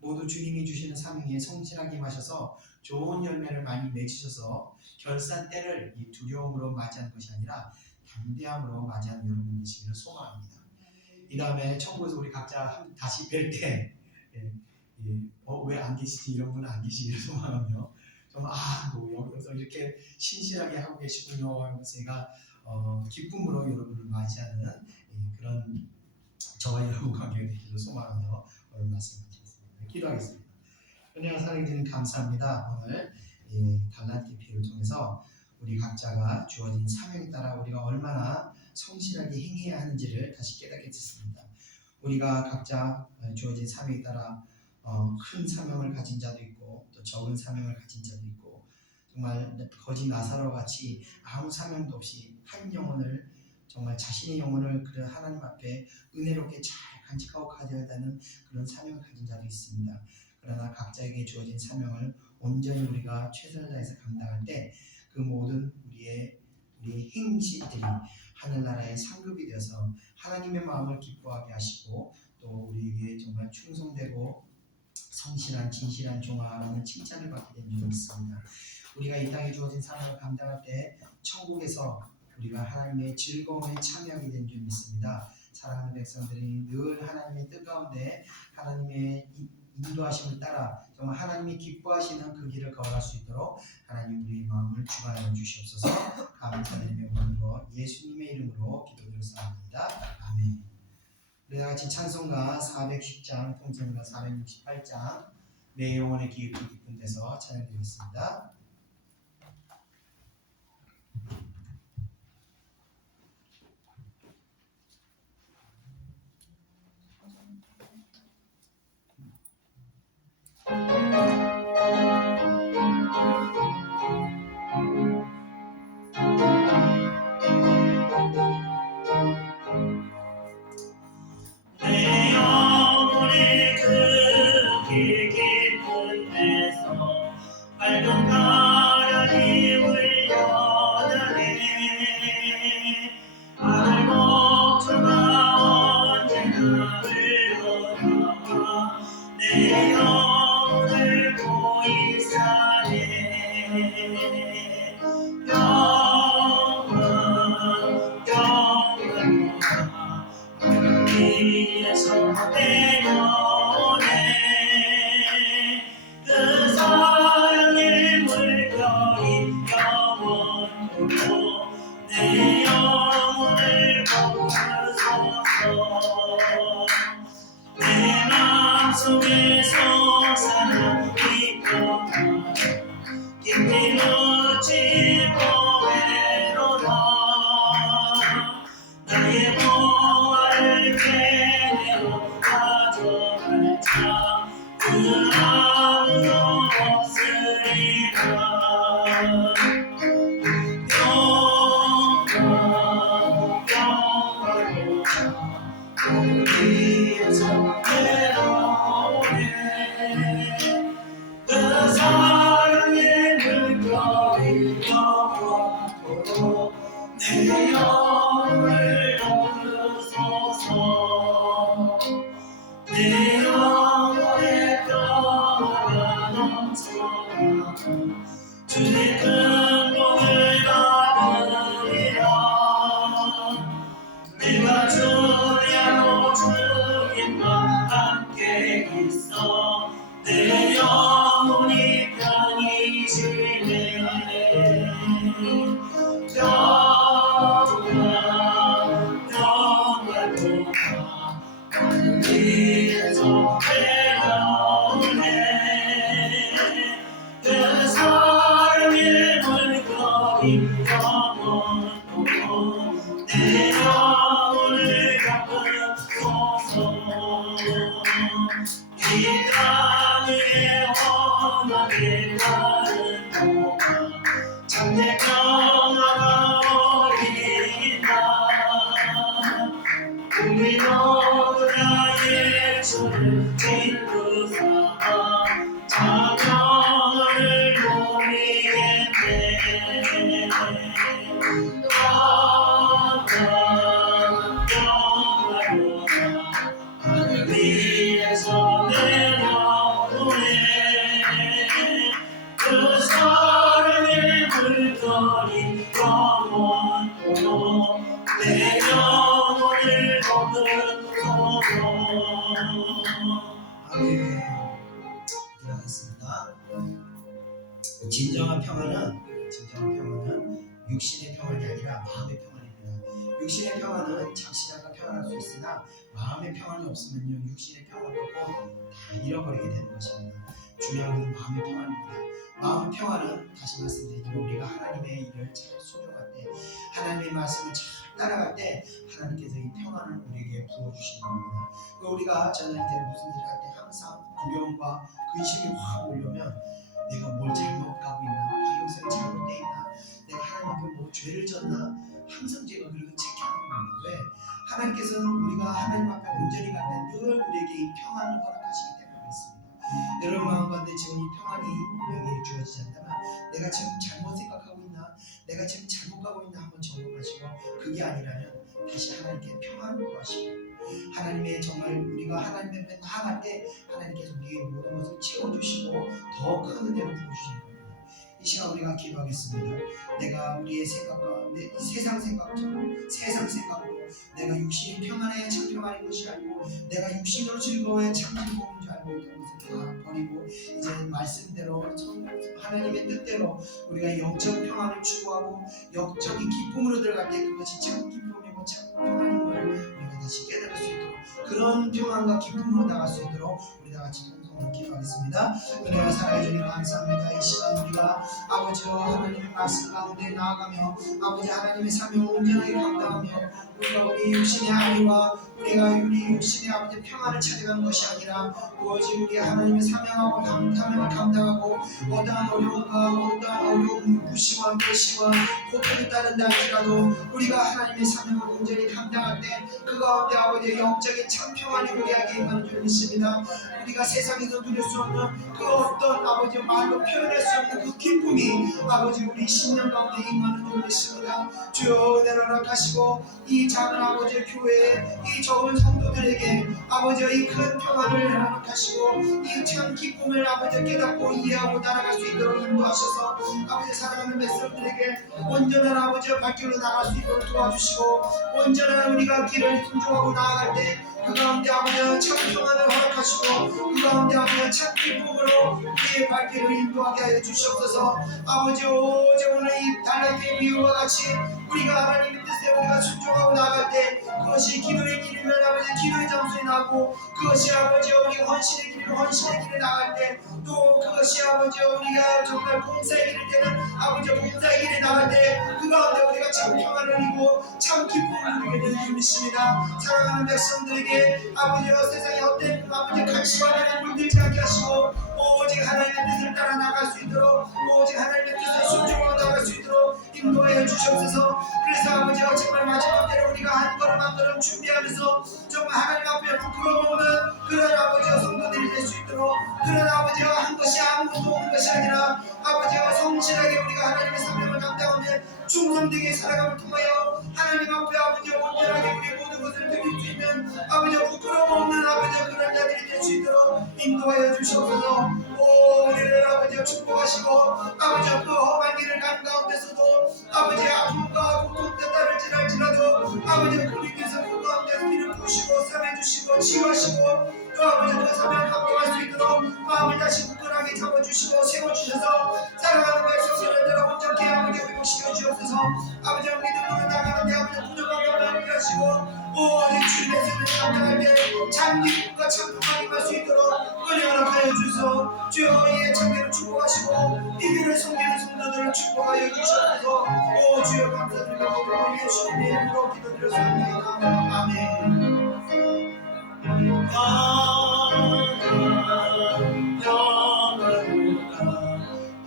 모두 주님이 주시는 사명에 성실하게 임하셔서 좋은 열매를 많이 맺으셔서 결산 때를 이 두려움으로 맞이하는 것이 아니라 담대함으로 맞이하는 여러분 되시기를 소망합니다. 이 다음에 천국에서 우리 각자 다시 뵐 때 왜 안 계시지 이런 분은 안 계시기를 소망하며 정말 여기서 이렇게 신실하게 하고 계시군요 하면서 제가 기쁨으로 여러분을 맞이하는 그런 저와 여러분 관계가 되기를 소망하며 오늘 말씀 마치겠습니다. 기도하겠습니다. 은혜와 사랑해 주님 감사합니다. 오늘 달란트 비유를 통해서 우리 각자가 주어진 사명에 따라 우리가 얼마나 성실하게 행해야 하는지를 다시 깨닫게 됐습니다. 우리가 각자 주어진 사명에 따라 큰 사명을 가진 자도 있고 또 적은 사명을 가진 자도 있고 정말 거지 나사로 같이 아무 사명도 없이 한 영혼을 정말 자신의 영혼을 그 하나님 앞에 은혜롭게 잘 간직하고 가져야 되는 그런 사명을 가진 자도 있습니다. 그러나 각자에게 주어진 사명을 온전히 우리가 최선을 다해서 감당할 때 그 모든 우리의 행실들이 하늘나라의 상급이 되어서 하나님의 마음을 기뻐하게 하시고 또 우리에게 정말 충성되고 성실한 진실한 종아라는 칭찬을 받게 된 줄을 믿습니다. 우리가 이 땅에 주어진 사명을 감당할 때 천국에서 우리가 하나님의 즐거움에 참여하게 된 줄 믿습니다. 사랑하는 백성들이 늘 하나님의 뜻 가운데 하나님의 인도하심을 따라 정말 하나님이 기뻐하시는 그 길을 걸어갈 수 있도록 하나님 우리의 마음을 주관하여 주시옵소서. 감사드리며 오늘도 예수님의 이름으로 기도드렸사옵나이다. 아멘. 우리 다같이 찬송가 410장 통성가 468장 내 영혼의 깊이 깊은 데서 찬양드리겠습니다. 내 영혼의 그 깊은 데서 밝은 위에서 내려오네 그 사랑의 물결이 영원토록 내 영혼을 덮으소서 내 맘속에서 사랑이 떠나 깊이 묻지 보배로라 나의 보화를 베내어 가져갈 자 그 아무도 없으리라 영광 위에서 내려오네 그 사랑의 물결이 영원토록 내 영혼을 덮으소서 내 영혼에 평화가 넘쳐나 주의 큰 복을 받으리라 내가 주야로 주님과 함께 있어 내 영혼이 편히 지내 평화로가 위에서 내려오네 그 사랑의 물결이 영원토록 내 영혼을 덮으소서 이 땅 위에 험하게 가는 동안 참내 평화가 어린다 우리 모두 다 예수를 믿으사 자평화를 누리겠네 하늘 위에서 내려오네 그 사랑의 물결이 영원토록 내 영혼을 덮으소서 아멘. 기도하겠습니다. 진정한 평화는 육신의 평안이 아니라 마음의 평안입니다. 육신의 평안은 잠시 잠깐 평안할 수 있으나 마음의 평안이 없으면요 육신의 평안도 다 잃어버리게 되는 것입니다. 중요한 것은 마음의 평안입니다. 마음의 평안은 다시 말씀드리지만 우리가 하나님의 일을 잘 순종할 때 하나님의 말씀을 잘 따라갈 때 하나님께서 이 평안을 우리에게 부어주시는 겁니다. 우리가 저는 이제 무슨 일을 할 때 항상 두려움과 근심이 확 오려면 내가 뭘 잘못 가고 있나, 방향성이 잘못되어 있나, 내가 하나님 앞에 뭐 죄를 졌나, 항상 제가 그렇게 체크하는 겁니다. 왜? 하나님께서는 우리가 하나님 앞에 온전히 갈 때 늘 우리에게 이 평안을 허락하시기 때문에 그렇습니다. 여러분 마음 가운데 지금 이 평안이 우리에게 주어지지 않다면 내가 지금 잘못 생각하고 있나, 내가 지금 잘못 가고 있나 한번 점검하시고 그게 아니라면 다시 하나님께 평안을 구하시고 하나님의 정말 우리가 하나님 앞에 나아갈 때 하나님께서 우리의 모든 것을 채워주시고 더 큰 은혜를 부어주시는 겁니다. 이 시간 우리가 기도하겠습니다. 내가 우리의 생각과 이 세상 생각처럼 세상 생각으로 내가 육신이 평안해야 참 평안인 것이 아니고 내가 육신으로 즐거워야 참 즐거운 줄 알고 있던 것을 다 버리고 이제 말씀대로 하나님의 뜻대로 우리가 영적 평안을 추구하고 영적인 기쁨으로 들어갈 때 그것이 참 기쁨이고 참 평안인 걸 우리가 다시 깨달을 수 있도록 그런 평안과 기쁨으로 나갈 수 있도록 우리 다 같이 동성으로 기도하겠습니다. 은혜와 사랑해 주님 감사합니다. 이 시간 우리가 아버지와 하나님의 말씀 가운데 나아가며 아버지 하나님의 사명을 온전하게 감당하며 우리가 우리 육신의 아리와 우리가 우리 육신의 아버지 평안을 찾아가는 것이 아니라 오직 우리 하나님의 사명을 감당하고 어떠한 어려움과 어떠한 어려움 무시와 멸시와 고통이 따른다 할지라도 우리가 하나님의 사명을 온전히 감당할 때 그 가운데 아버지의 영적인 참 평안이 우리에게 임하는 줄 믿습니다. 우리가 세상에 땅에서 누릴 수 없는 그 어떤 아버지 말로 표현할 수 없는 그 기쁨이 아버지 우리 10년 가운데 임하는 줄 믿습니다. 주여 은혜를 허락하시고 이 작은 아버지 교회에 이 적은 성도들에게 아버지 이 큰 평안을 허락하시고 이 참 기쁨을 아버지 깨닫고 이해하고 따라갈 수 있도록 인도하셔서 아버지 사랑하는 백성들에게 온전한 아버지의 발길로 나갈 수 있도록 도와주시고 온전한 우리가 길을 순종하고 나아갈 때 그 가운데 아버지 참 평안을 허락하시고 그 가운데 아버지 참 기쁨으로 우리의 발길을 인도하게 하여 주시옵소서. 아버지 오직 오늘 이 달라기의 비유와 같이 우리가 하나님의 뜻에 우리가 순종하고 나아갈 때 그것이 기도의 길이면 아버지 기도의 장소에 나고 그것이 아버지 우리가 헌신의 길이면 헌신의 길에 나갈 때 또 그것이 아버지 우리가 정말 봉사의 길일 때는 아버지 봉사의 길에 나갈 때 그 가운데 우리가 참 평안을 누리고 참 기쁨을 누리게 되는 줄 믿습니다. 사랑하는 백성들에게 아버지와 세상의 헛된 아버지 가치관에 물들지 않게 하시고 오직 하나님의 뜻을 따라 나갈 수 있도록 오직 하나님의 뜻을 순종하고 나갈 수 있도록 인도하여 주시옵소서. 그래서 아버지와 정말 마지막 때로 우리가 한 걸음 한 걸음 준비하면서 정말 하나님 앞에 부끄러움 없는 그런 아버지와 성도들이 될 수 있도록 그런 아버지와 한 것이 아무것도 없는 것이 아니라 아버지와 성실하게 우리가 하나님의 사명을 감당하며 충성되게 살아감을 통하여 하나님 앞에 아버지와 온전하게 우리 모든 것을 드릴 수 있는 아버지와 부끄러움 없는 아버지와 그런 자들이 될 수 있도록 인도하여 주시옵소서. 오 우리를 아버지와 축복하시고 아버지와 그 험한 길을 가는 가운데서도 아버지의 아픔과 고통 때를 지날지라도 아버지와 그 위에서 그 가운데서 길을 부으시고 삼해주시고 치유하시고 또 아버지 그 사명을 감당할 수 있도록 마음을 다시 굳건하게 잡아주시고 세워주셔서 사랑하는 백성들을 온전케 아버지 회복시켜 주옵소서. 아버지와 믿음으로 나가는데 아버지 부족하게 함께 하시고 오직 주님의 손을 감당할 때 참 기쁨과 참 평안이 임할 수 있도록 은혜 허락하여 주소서. 주여 이의 참기를 축복하시고 이 길을 섬기는 성도들을 축복하여 주시옵소서. 오 주여 감사드리며 우리 예수님의 이름으로 기도드렸습니다. 아멘.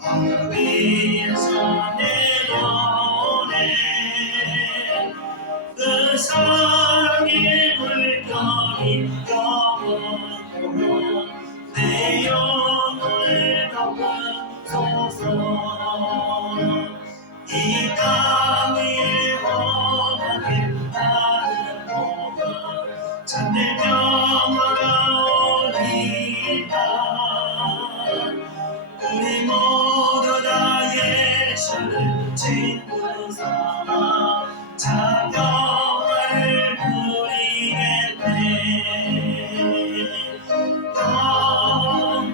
하늘 위에서 내려오네 그 사랑의 물결이 영원토록 내 영혼을 덮으소서. 이 땅 위에 험하게 하는 모든 참된 평화가 오리다. 우리 모두 다 예수를 친구 삼아 참 평화를 누리겠네. 평화로다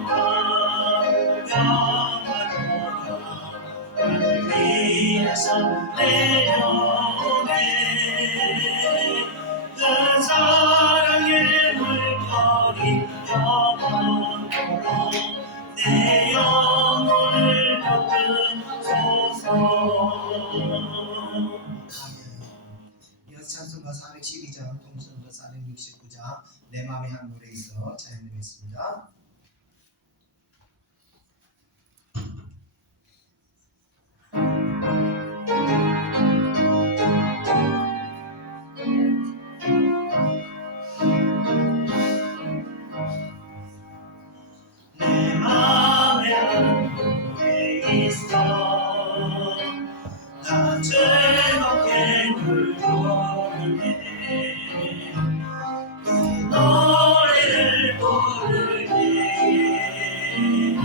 하늘 위에서 내려오네 그 사랑의 물결이 영원토록 내 영혼을 덮으소서. 이어서 찬송가 412장 동선가 469장 내 맘의 한 노래 있어 찬양드리겠습니다. 내 맘에 한 노래 있어 나 즐겁게 부르네 이 노래를 부를 때에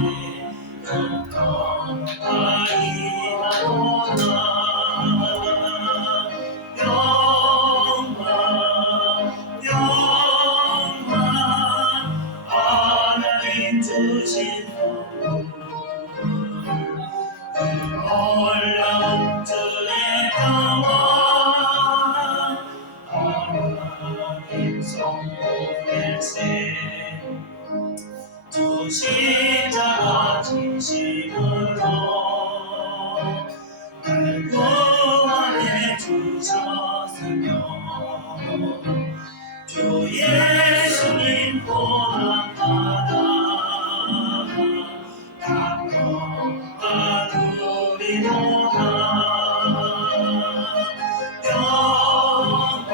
평화이 나오나 하나님 주신 놀라운 주의 평화 하나님 성부일세 주 십자가 진심으로 날 구원해 주셨으며 주 예수님 고난받아 감동하누리로다. 영원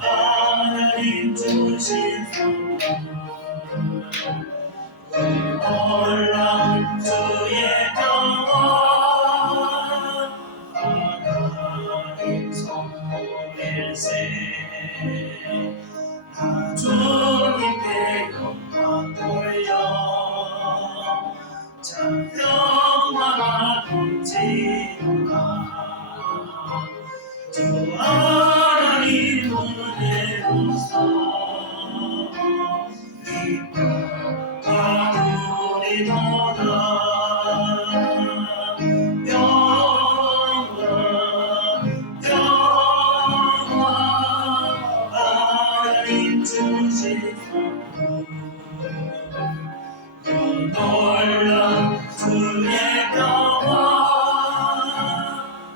하나님 주 하나님 주신 선물 그 놀라운 주의 평화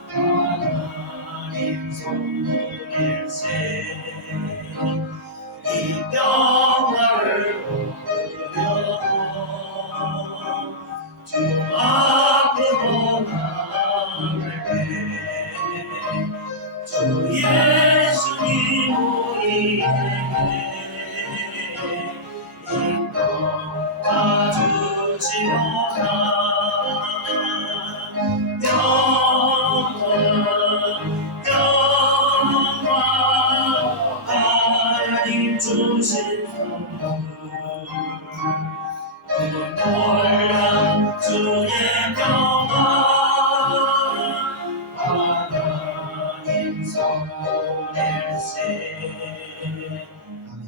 하나님 선물일세 이 평화를 얻으려고 주 앞으로 나아갈게 주 예수님 우리에게 인도와 주시노라 영원 하나님 주신 선물 그 놀라운 주의 평화 하나님 선물일세 아멘.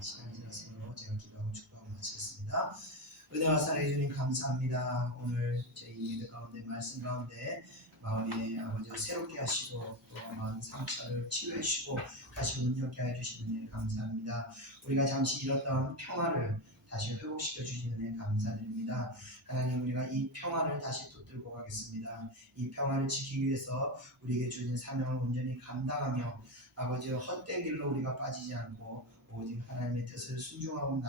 시간이 지났으므로 제가 기도하고 축복하고 마치겠습니다. 은혜와 사랑해 주님 감사합니다. 오늘 저희 예배 가운데 말씀 가운데 마음에 아버지 새롭게 하시고 또 마음 상처를 치유해 주시고 다시 온전케 해 주시는 일 감사합니다. 우리가 잠시 잃었던 평화를 다시 회복시켜 주시는 일 감사드립니다. 하나님 우리가 이 평화를 다시 붙들고 가겠습니다. 이 평화를 지키기 위해서 우리에게 주신 사명을 온전히 감당하며 아버지 헛된 길로 우리가 빠지지 않고 오직 하나님의 뜻을 순종하고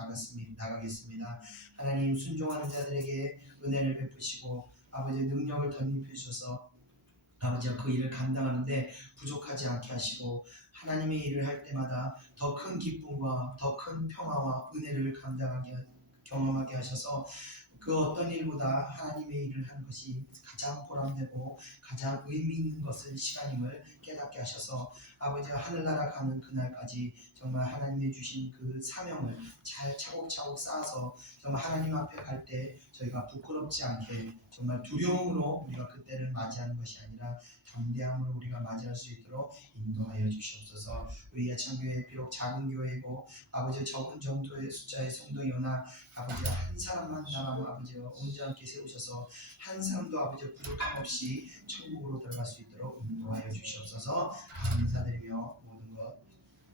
나가겠습니다. 하나님 순종하는 자들에게 은혜를 베푸시고 아버지 능력을 덧입혀 주셔서 아버지가 그 일을 감당하는데 부족하지 않게 하시고 하나님의 일을 할 때마다 더 큰 기쁨과 더 큰 평화와 은혜를 경험하게 하셔서 그 어떤 일보다 하나님의 일을 하는 것이 가장 보람되고 가장 의미 있는 것을 시간임을 깨닫게 하셔서 아버지가 하늘나라 가는 그날까지 정말 하나님이 주신 그 사명을 잘 차곡차곡 쌓아서 정말 하나님 앞에 갈 때 저희가 부끄럽지 않게 정말 두려움으로 우리가 그때를 맞이하는 것이 아니라 담대함으로 우리가 맞이할 수 있도록 인도하여 주시옵소서. 우리 예천교회 비록 작은 교회이고 아버지 적은 정도의 숫자의 성도이오나 아버지가 한 사람만 나라면 아버지가 온전하게 세우셔서 한 사람도 아버지 부족함 없이 천국으로 들어갈 수 있도록 인도하여 주시옵소서. 감사드리며 모든 것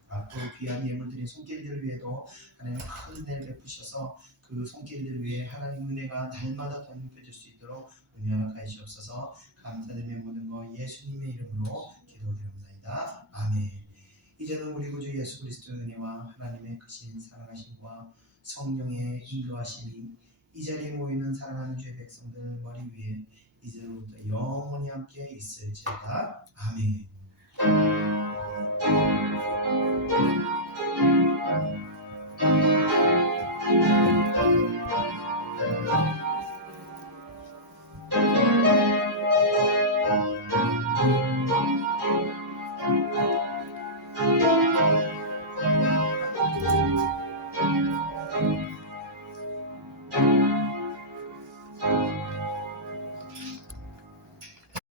앞으로 귀한 예물 드린 손길들 위에도 하나님 큰 은혜를 베푸셔서 그 손길들 위에 하나님 은혜가 날마다 덧입혀질 수 있도록 은혜 허락하여 주옵소서. 감사드리며 모든 것 예수님의 이름으로 기도드립니다. 아멘. 이제는 우리 구주 예수 그리스도의 은혜와 하나님의 크신 사랑하심과 성령의 인도하심이 이 자리에 모이는 사랑하는 주의 백성들 머리 위에 이제로부터 영원히 함께 있을지어다. 아멘.